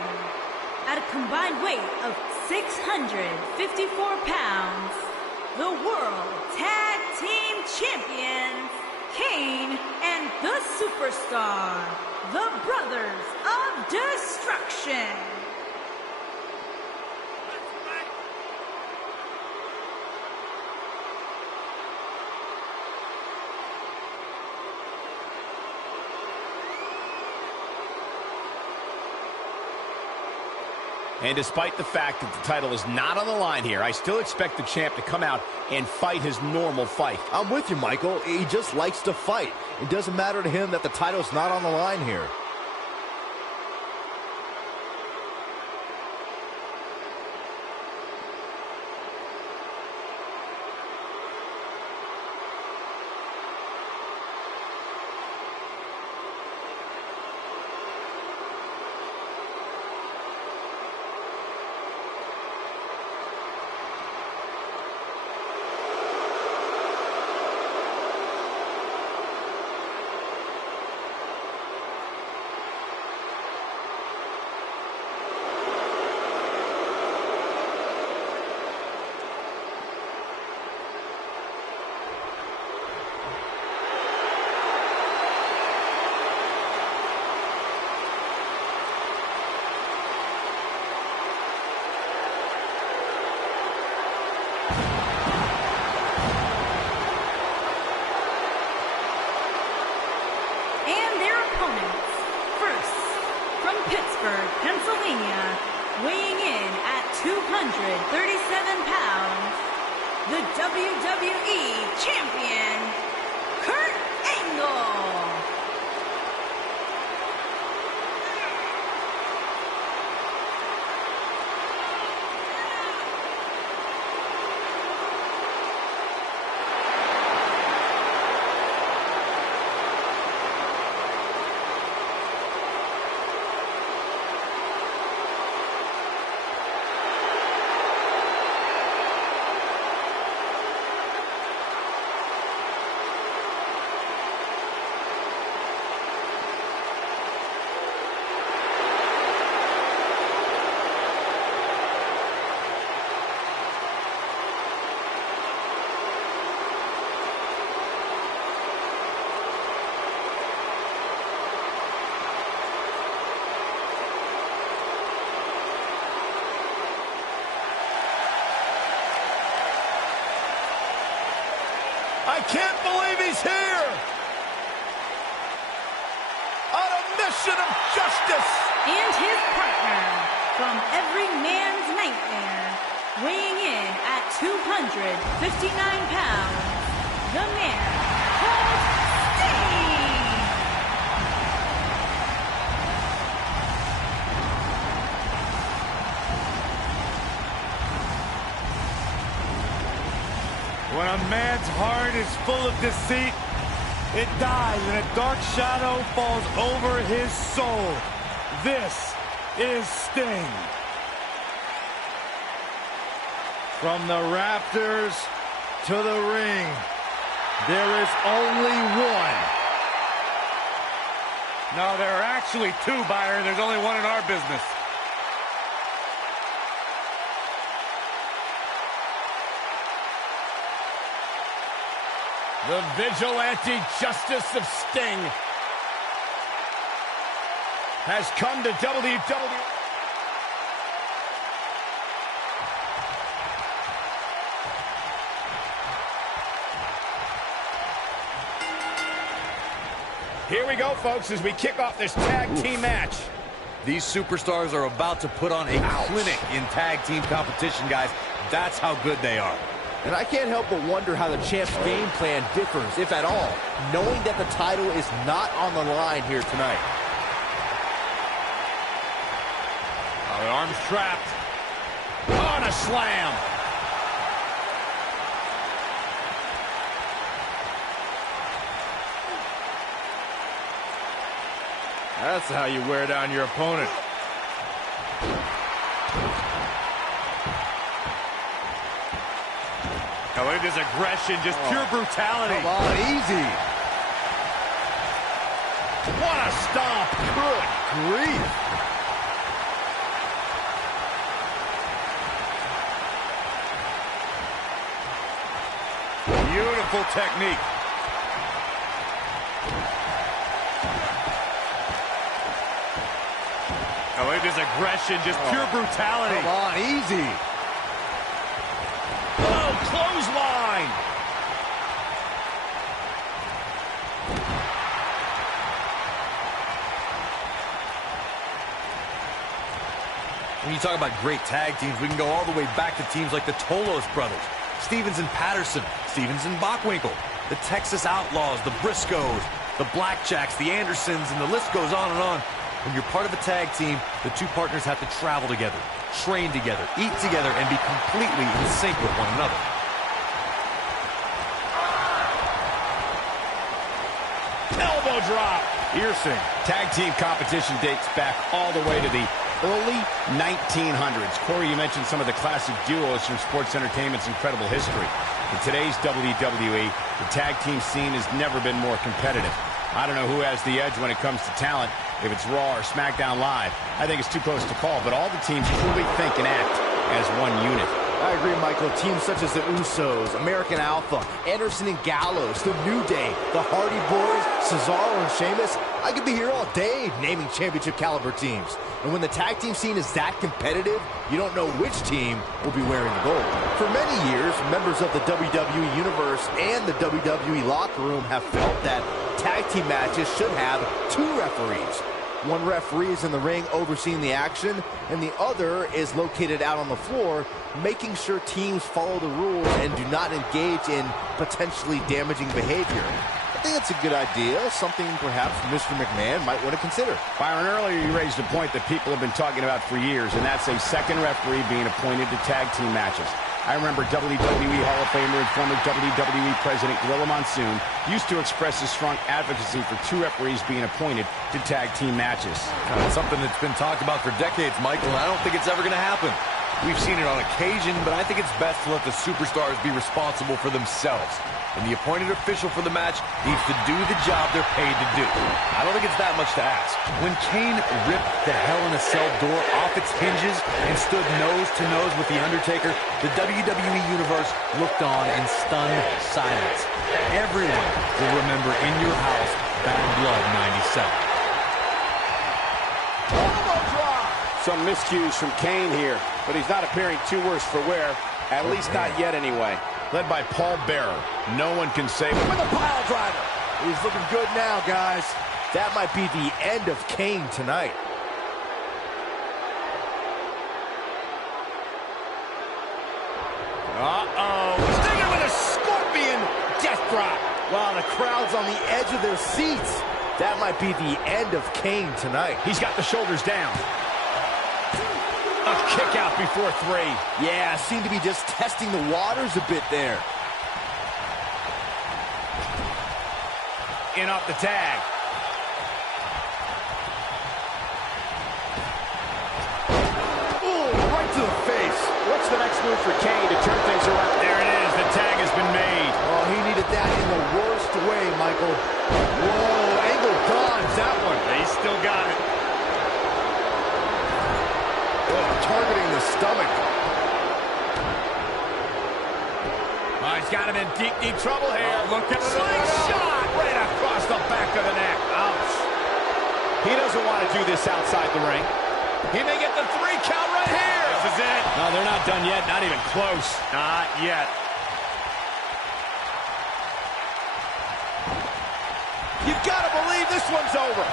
at a combined weight of 654 pounds, the World Tag Team Champions, Kane and the Superstar, the Brothers of Destruction. And despite the fact that the title is not on the line here, I still expect the champ to come out and fight his normal fight. I'm with you, Michael. He just likes to fight. It doesn't matter to him that the title's not on the line here. Pittsburgh, Pennsylvania, weighing in at 237 pounds, the WWE Champion, Kurt Angle. I can't believe he's here! On a mission of justice! And his partner, from every man's nightmare, weighing in at 259 pounds, the man called Sting! When a man's heart is full of deceit, it dies and a dark shadow falls over his soul. This is Sting. From the rafters to the ring, there is only one. No, there are actually two, Byron. There's only one in our business. The vigilante justice of Sting has come to WWE. Here we go, folks, as we kick off this tag team match. These superstars are about to put on a clinic in tag team competition, guys. That's how good they are. And I can't help but wonder how the champ's game plan differs, if at all, knowing that the title is not on the line here tonight. Oh, the arm's trapped. Oh, and a slam. That's how you wear down your opponent. Now look at this aggression, just pure brutality. Come on, easy. What a stomp. Good grief. Beautiful technique. Now look at this aggression, just pure brutality. Come on, easy. Oh, clothesline. When you talk about great tag teams, we can go all the way back to teams like the Tolos brothers, Stevens and Patterson, Stevens and Bockwinkel, the Texas Outlaws, the Briscoes, the Blackjacks, the Andersons, and the list goes on and on. When you're part of a tag team, the two partners have to travel together, train together, eat together, and be completely in sync with one another. Elbow drop. Piercing. Tag team competition dates back all the way to the early 1900s. Corey, you mentioned some of the classic duos from sports entertainment's incredible history. In today's WWE, the tag team scene has never been more competitive. I don't know who has the edge when it comes to talent, if it's Raw or SmackDown Live. I think it's too close to call, but all the teams truly think and act as one unit. I agree, Michael. Teams such as the Usos, American Alpha, Anderson and Gallows, The New Day, the Hardy Boys, Cesaro and Sheamus. I could be here all day naming championship caliber teams. And when the tag team scene is that competitive, you don't know which team will be wearing the gold. For many years, members of the WWE Universe and the WWE locker room have felt that tag team matches should have two referees. One referee is in the ring overseeing the action, and the other is located out on the floor, making sure teams follow the rules and do not engage in potentially damaging behavior. I think it's a good idea, something perhaps Mr. McMahon might want to consider. Byron, earlier you raised a point that people have been talking about for years, and that's a second referee being appointed to tag team matches. I remember WWE Hall of Famer and former WWE President Gorilla Monsoon used to express his strong advocacy for two referees being appointed to tag team matches. It's something that's been talked about for decades, Michael, and I don't think it's ever going to happen. We've seen it on occasion, but I think it's best to let the superstars be responsible for themselves. And the appointed official for the match needs to do the job they're paid to do. I don't think it's that much to ask. When Kane ripped the Hell in a Cell door off its hinges and stood nose to nose with The Undertaker, the WWE Universe looked on in stunned silence. Everyone will remember In Your House, Bad Blood 97. Some miscues from Kane here, but he's not appearing too worse for wear, at least not yet anyway. Led by Paul Bearer. No one can save him. With a pile driver. He's looking good now, guys. That might be the end of Kane tonight. Uh-oh. Stinger with a scorpion death drop. Wow, the crowd's on the edge of their seats. That might be the end of Kane tonight. He's got the shoulders down. A kick out before three. Yeah, seemed to be just testing the waters a bit there. In off the tag. Ooh, right to the face. What's the next move for Kane to turn things around? There it is. The tag has been made. Oh, he needed that in the worst way, Michael. Whoa, angle dodge that one. They still got it. Oh, targeting the stomach. Oh, he's got him in deep, deep trouble here. Oh, look at the slingshot right across the back of the neck. Ouch. He doesn't want to do this outside the ring. He may get the 3 count right here. This is it. No, they're not done yet. Not even close. Not yet. You've got to believe this one's over.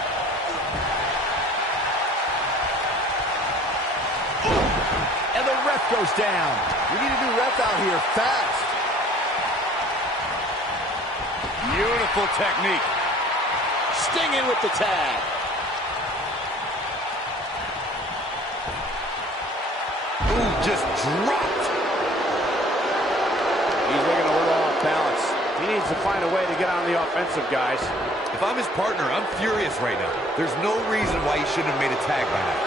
And the ref goes down. We need a new ref out here fast. Beautiful technique. Stinging with the tag. Ooh, just dropped. He's looking a little off balance. He needs to find a way to get on the offensive, guys. If I'm his partner, I'm furious right now. There's no reason why he shouldn't have made a tag by now.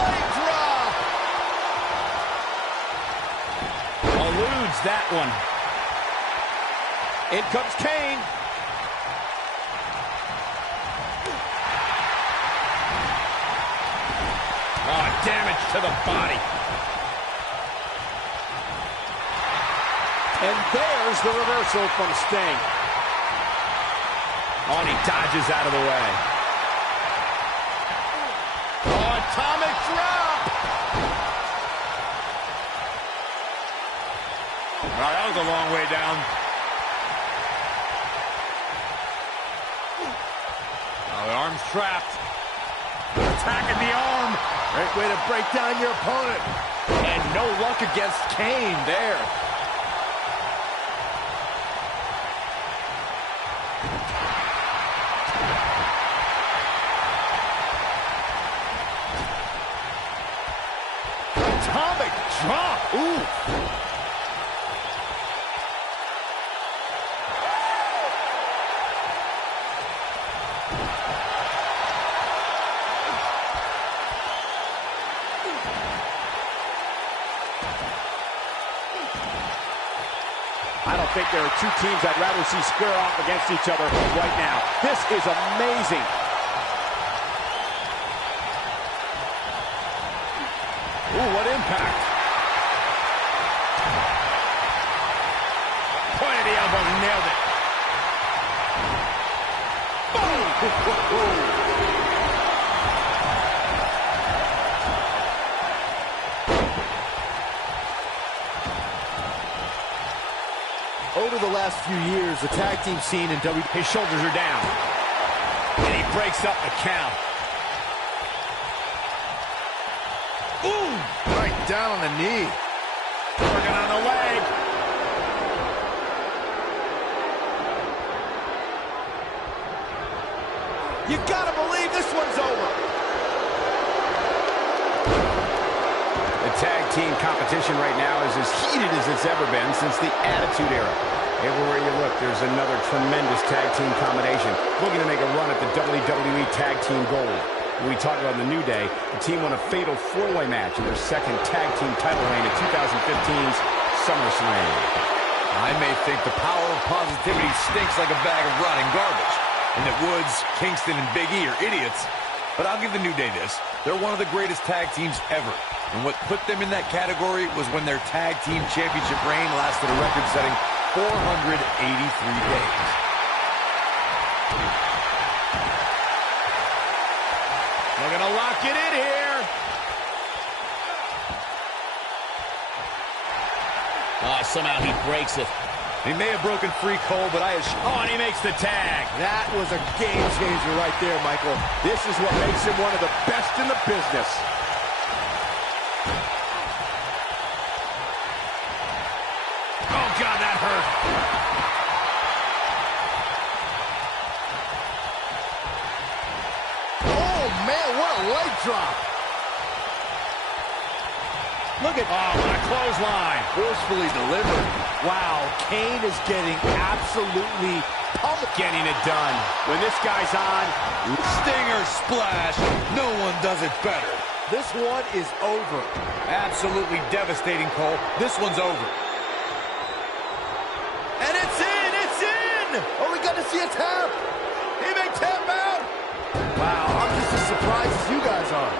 Leg drop. Eludes that one. In comes Kane. Oh, damage to the body. And there's the reversal from Sting. Oh, and he dodges out of the way. Oh, atomic drop. Wow, that was a long way down. Oh, the arm's trapped. Attacking the arm. Great way to break down your opponent. And no luck against Kane there. Atomic drop. Ooh. I don't think there are two teams I'd rather see square off against each other right now. This is amazing. Ooh, what impact. Point of the elbow, nailed it. Boom! Over the last few years, the tag team scene in WWE... His shoulders are down. And he breaks up the count. Ooh! Right down on the knee. Working on the leg. You gotta believe this one's over. The tag team competition right now is as heated as it's ever been since the Attitude Era. Everywhere you look, there's another tremendous tag team combination looking to make a run at the WWE Tag Team Gold. When we talk about the New Day, the team won a fatal four-way match in their second tag team title reign at 2015's SummerSlam. I may think the power of positivity stinks like a bag of rotting garbage, and that Woods, Kingston, and Big E are idiots, but I'll give the New Day this. They're one of the greatest tag teams ever, and what put them in that category was when their tag team championship reign lasted a record-setting 483 days. They're gonna lock it in here. Oh, somehow he breaks it. He may have broken free, Cole, but I assure... Oh, and he makes the tag. That was a game changer right there, Michael. This is what makes him one of the best in the business. Oh, God, that hurt. Oh, man, what a leg drop. Look at... Oh, what a clothesline. Forcefully delivered. Wow, Kane is getting absolutely pummeled. Getting it done. When this guy's on... Stinger splash. No one does it better. This one is over. Absolutely devastating, Cole. This one's over. And it's in! It's in! Oh, we got to see a tap. He may tap out. Wow, I'm just as surprised as you guys are.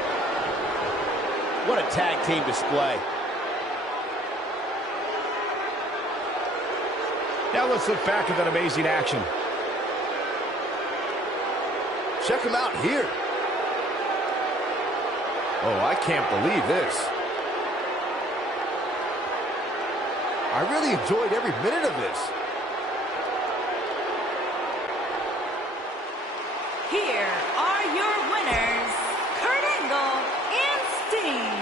What a tag team display. Now let's look back at that amazing action. Check him out here. Oh, I can't believe this. I really enjoyed every minute of this. Here are your winners, Kurt Angle and Sting.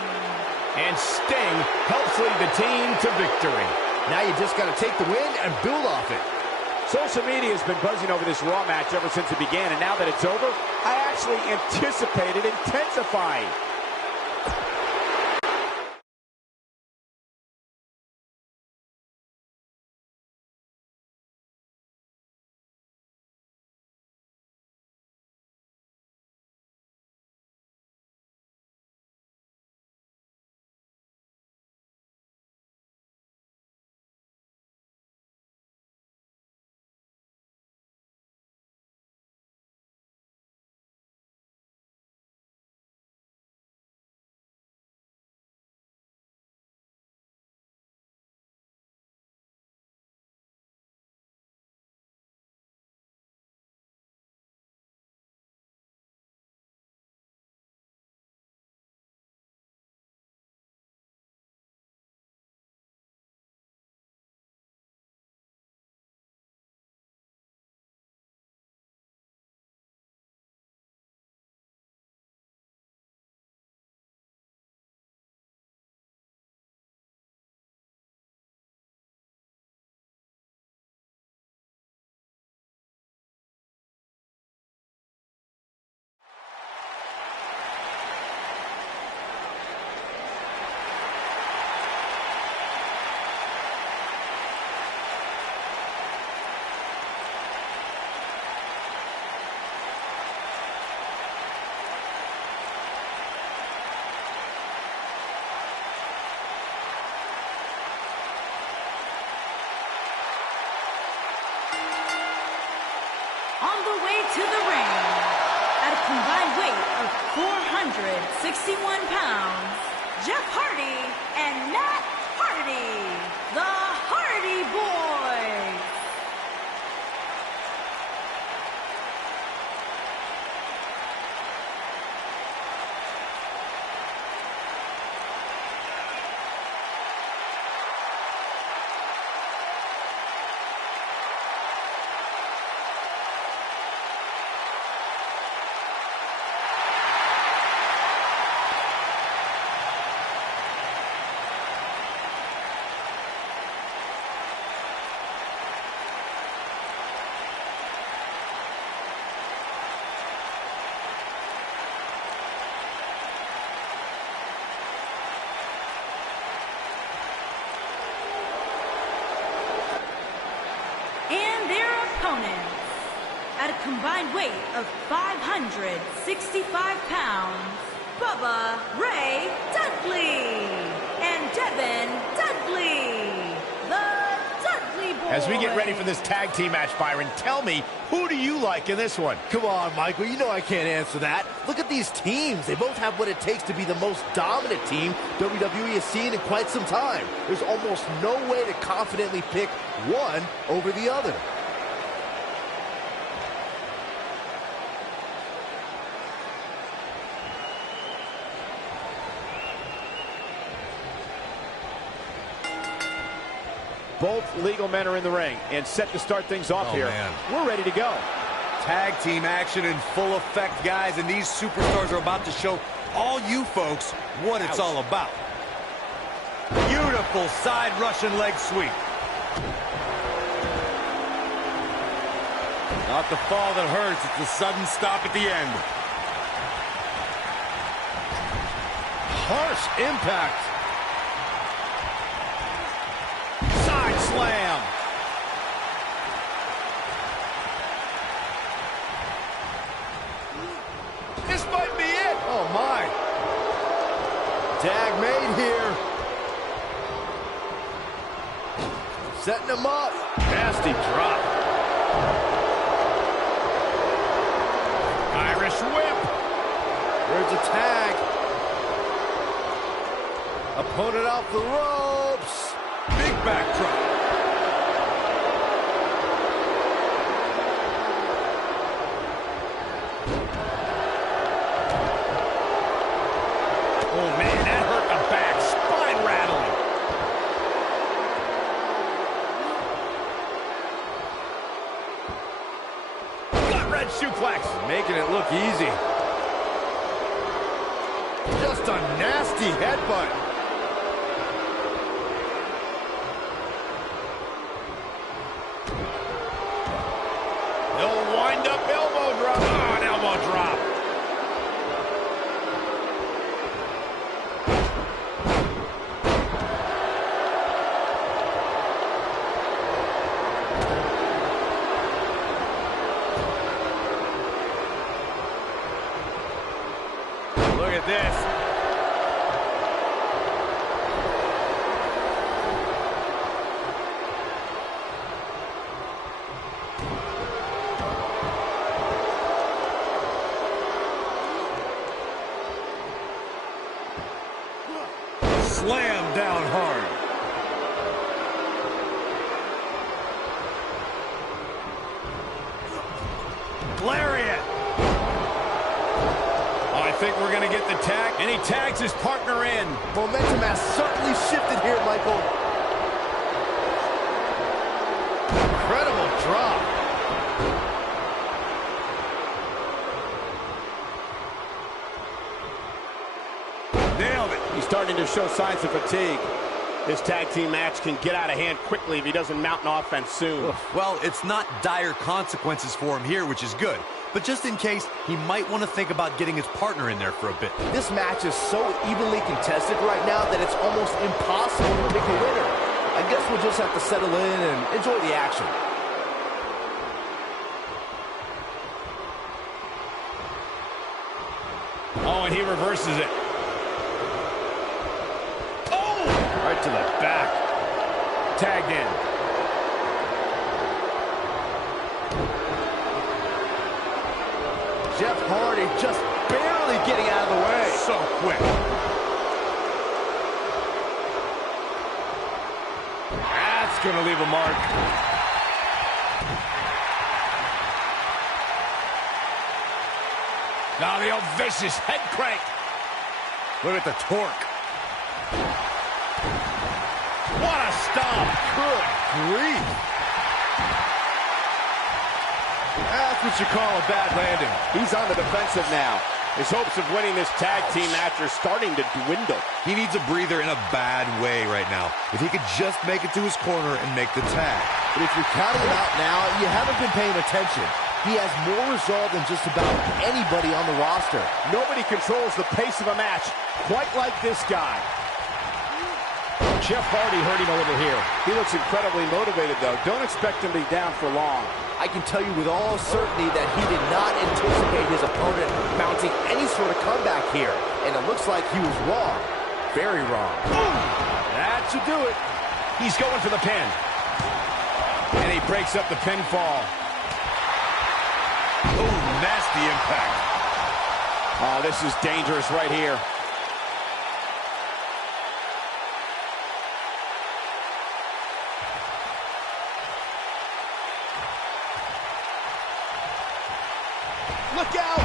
And Sting helps lead the team to victory. Now you just got to take the win and build off it. Social media has been buzzing over this Raw match ever since it began, and now that it's over, I actually anticipate it intensifying. On the way to the ring, at a combined weight of 461 pounds, Jeff Hardy and Matt Hardy, the Hardy Boys. And their opponents, at a combined weight of 565 pounds, Bubba Ray Dudley and Devin Dudley, the Dudley Boys. As we get ready for this tag team match, Byron, tell me, who do you like in this one? Come on, Michael, you know I can't answer that. Look at these teams. They both have what it takes to be the most dominant team WWE has seen in quite some time. There's almost no way to confidently pick one over the other. Both legal men are in the ring and set to start things off here. Man. We're ready to go. Tag team action in full effect, guys, and these superstars are about to show all you folks what it's all about. Beautiful side Russian leg sweep. Not the fall that hurts, it's the sudden stop at the end. Harsh impact. Side slam. This might be it. Oh, my. Tag made here. Setting him up. Nasty drop. Irish whip. There's a tag. Opponent off the ropes. Big backdrop. Oh, man, that hurt the back. Spine rattling. Gut red suplex. Making it look easy. Just a nasty headbutt. He'll wind up elbow drop. Oh, an elbow drop. Look at this. Slam down hard. Lariat. Oh, I think we're going to get the tag, and he tags his partner in. Momentum has certainly shifted here, Michael. Incredible drop. Nailed it. He's starting to show signs of fatigue. This tag team match can get out of hand quickly if he doesn't mount an offense soon. Well, it's not dire consequences for him here, which is good. But just in case, he might want to think about getting his partner in there for a bit. This match is so evenly contested right now that it's almost impossible to pick a winner. I guess we'll just have to settle in and enjoy the action. Oh, and he reverses it. Oh! Right to the back. Tagged in. Jeff Hardy just barely getting out of the way. So quick. That's going to leave a mark. Now the old vicious head crank. Look at the torque. What a stomp. Good grief. That's what you call a bad landing. He's on the defensive now. His hopes of winning this tag team match are starting to dwindle. He needs a breather in a bad way right now. If he could just make it to his corner and make the tag. But if you're counting him out now, you haven't been paying attention. He has more resolve than just about anybody on the roster. Nobody controls the pace of a match quite like this guy. Jeff Hardy hurting a little here. He looks incredibly motivated, though. Don't expect him to be down for long. I can tell you with all certainty that he did not anticipate his opponent mounting any sort of comeback here. And it looks like he was wrong. Very wrong. That should do it. He's going for the pin. And he breaks up the pinfall. Oh, nasty impact. Oh, this is dangerous right here. Look out!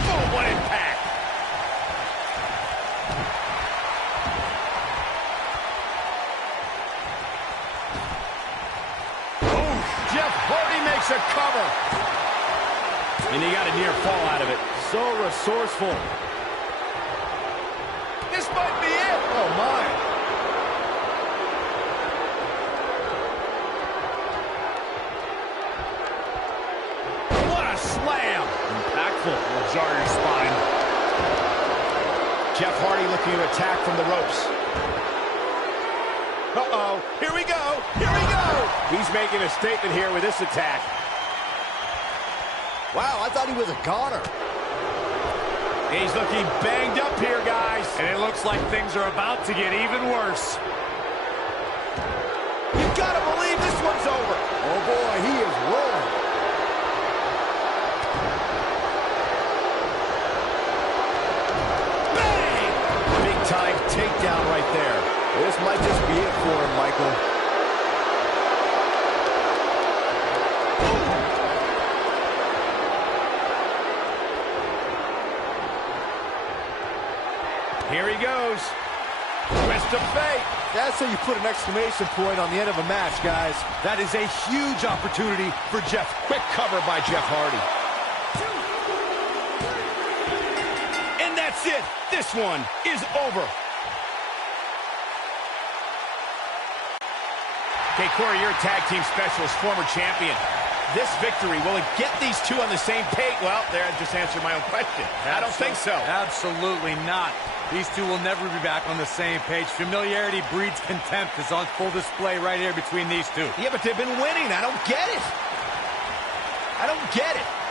Oh, what impact! Oh, Jeff Hardy makes a cover. And he got a near fall out of it. So resourceful. This might be it. Oh, my. Slam. Impactful. Will jar your spine. Jeff Hardy looking to attack from the ropes. Uh-oh. Here we go. Here we go. He's making a statement here with this attack. Wow, I thought he was a goner. He's looking banged up here, guys. And it looks like things are about to get even worse. You gotta believe this one's over. Oh, boy, he is rolling. Here he goes. Twist of fate. That's how you put an exclamation point on the end of a match, guys. That is a huge opportunity for Jeff. Quick cover by Jeff Hardy. And that's it. This one is over. Okay, Corey, you're a tag team specialist, former champion. This victory, will it get these two on the same page? Well, there, I just answered my own question. I don't think so. Absolutely not. These two will never be back on the same page. Familiarity breeds contempt is on full display right here between these two. Yeah, but they've been winning. I don't get it. I don't get it.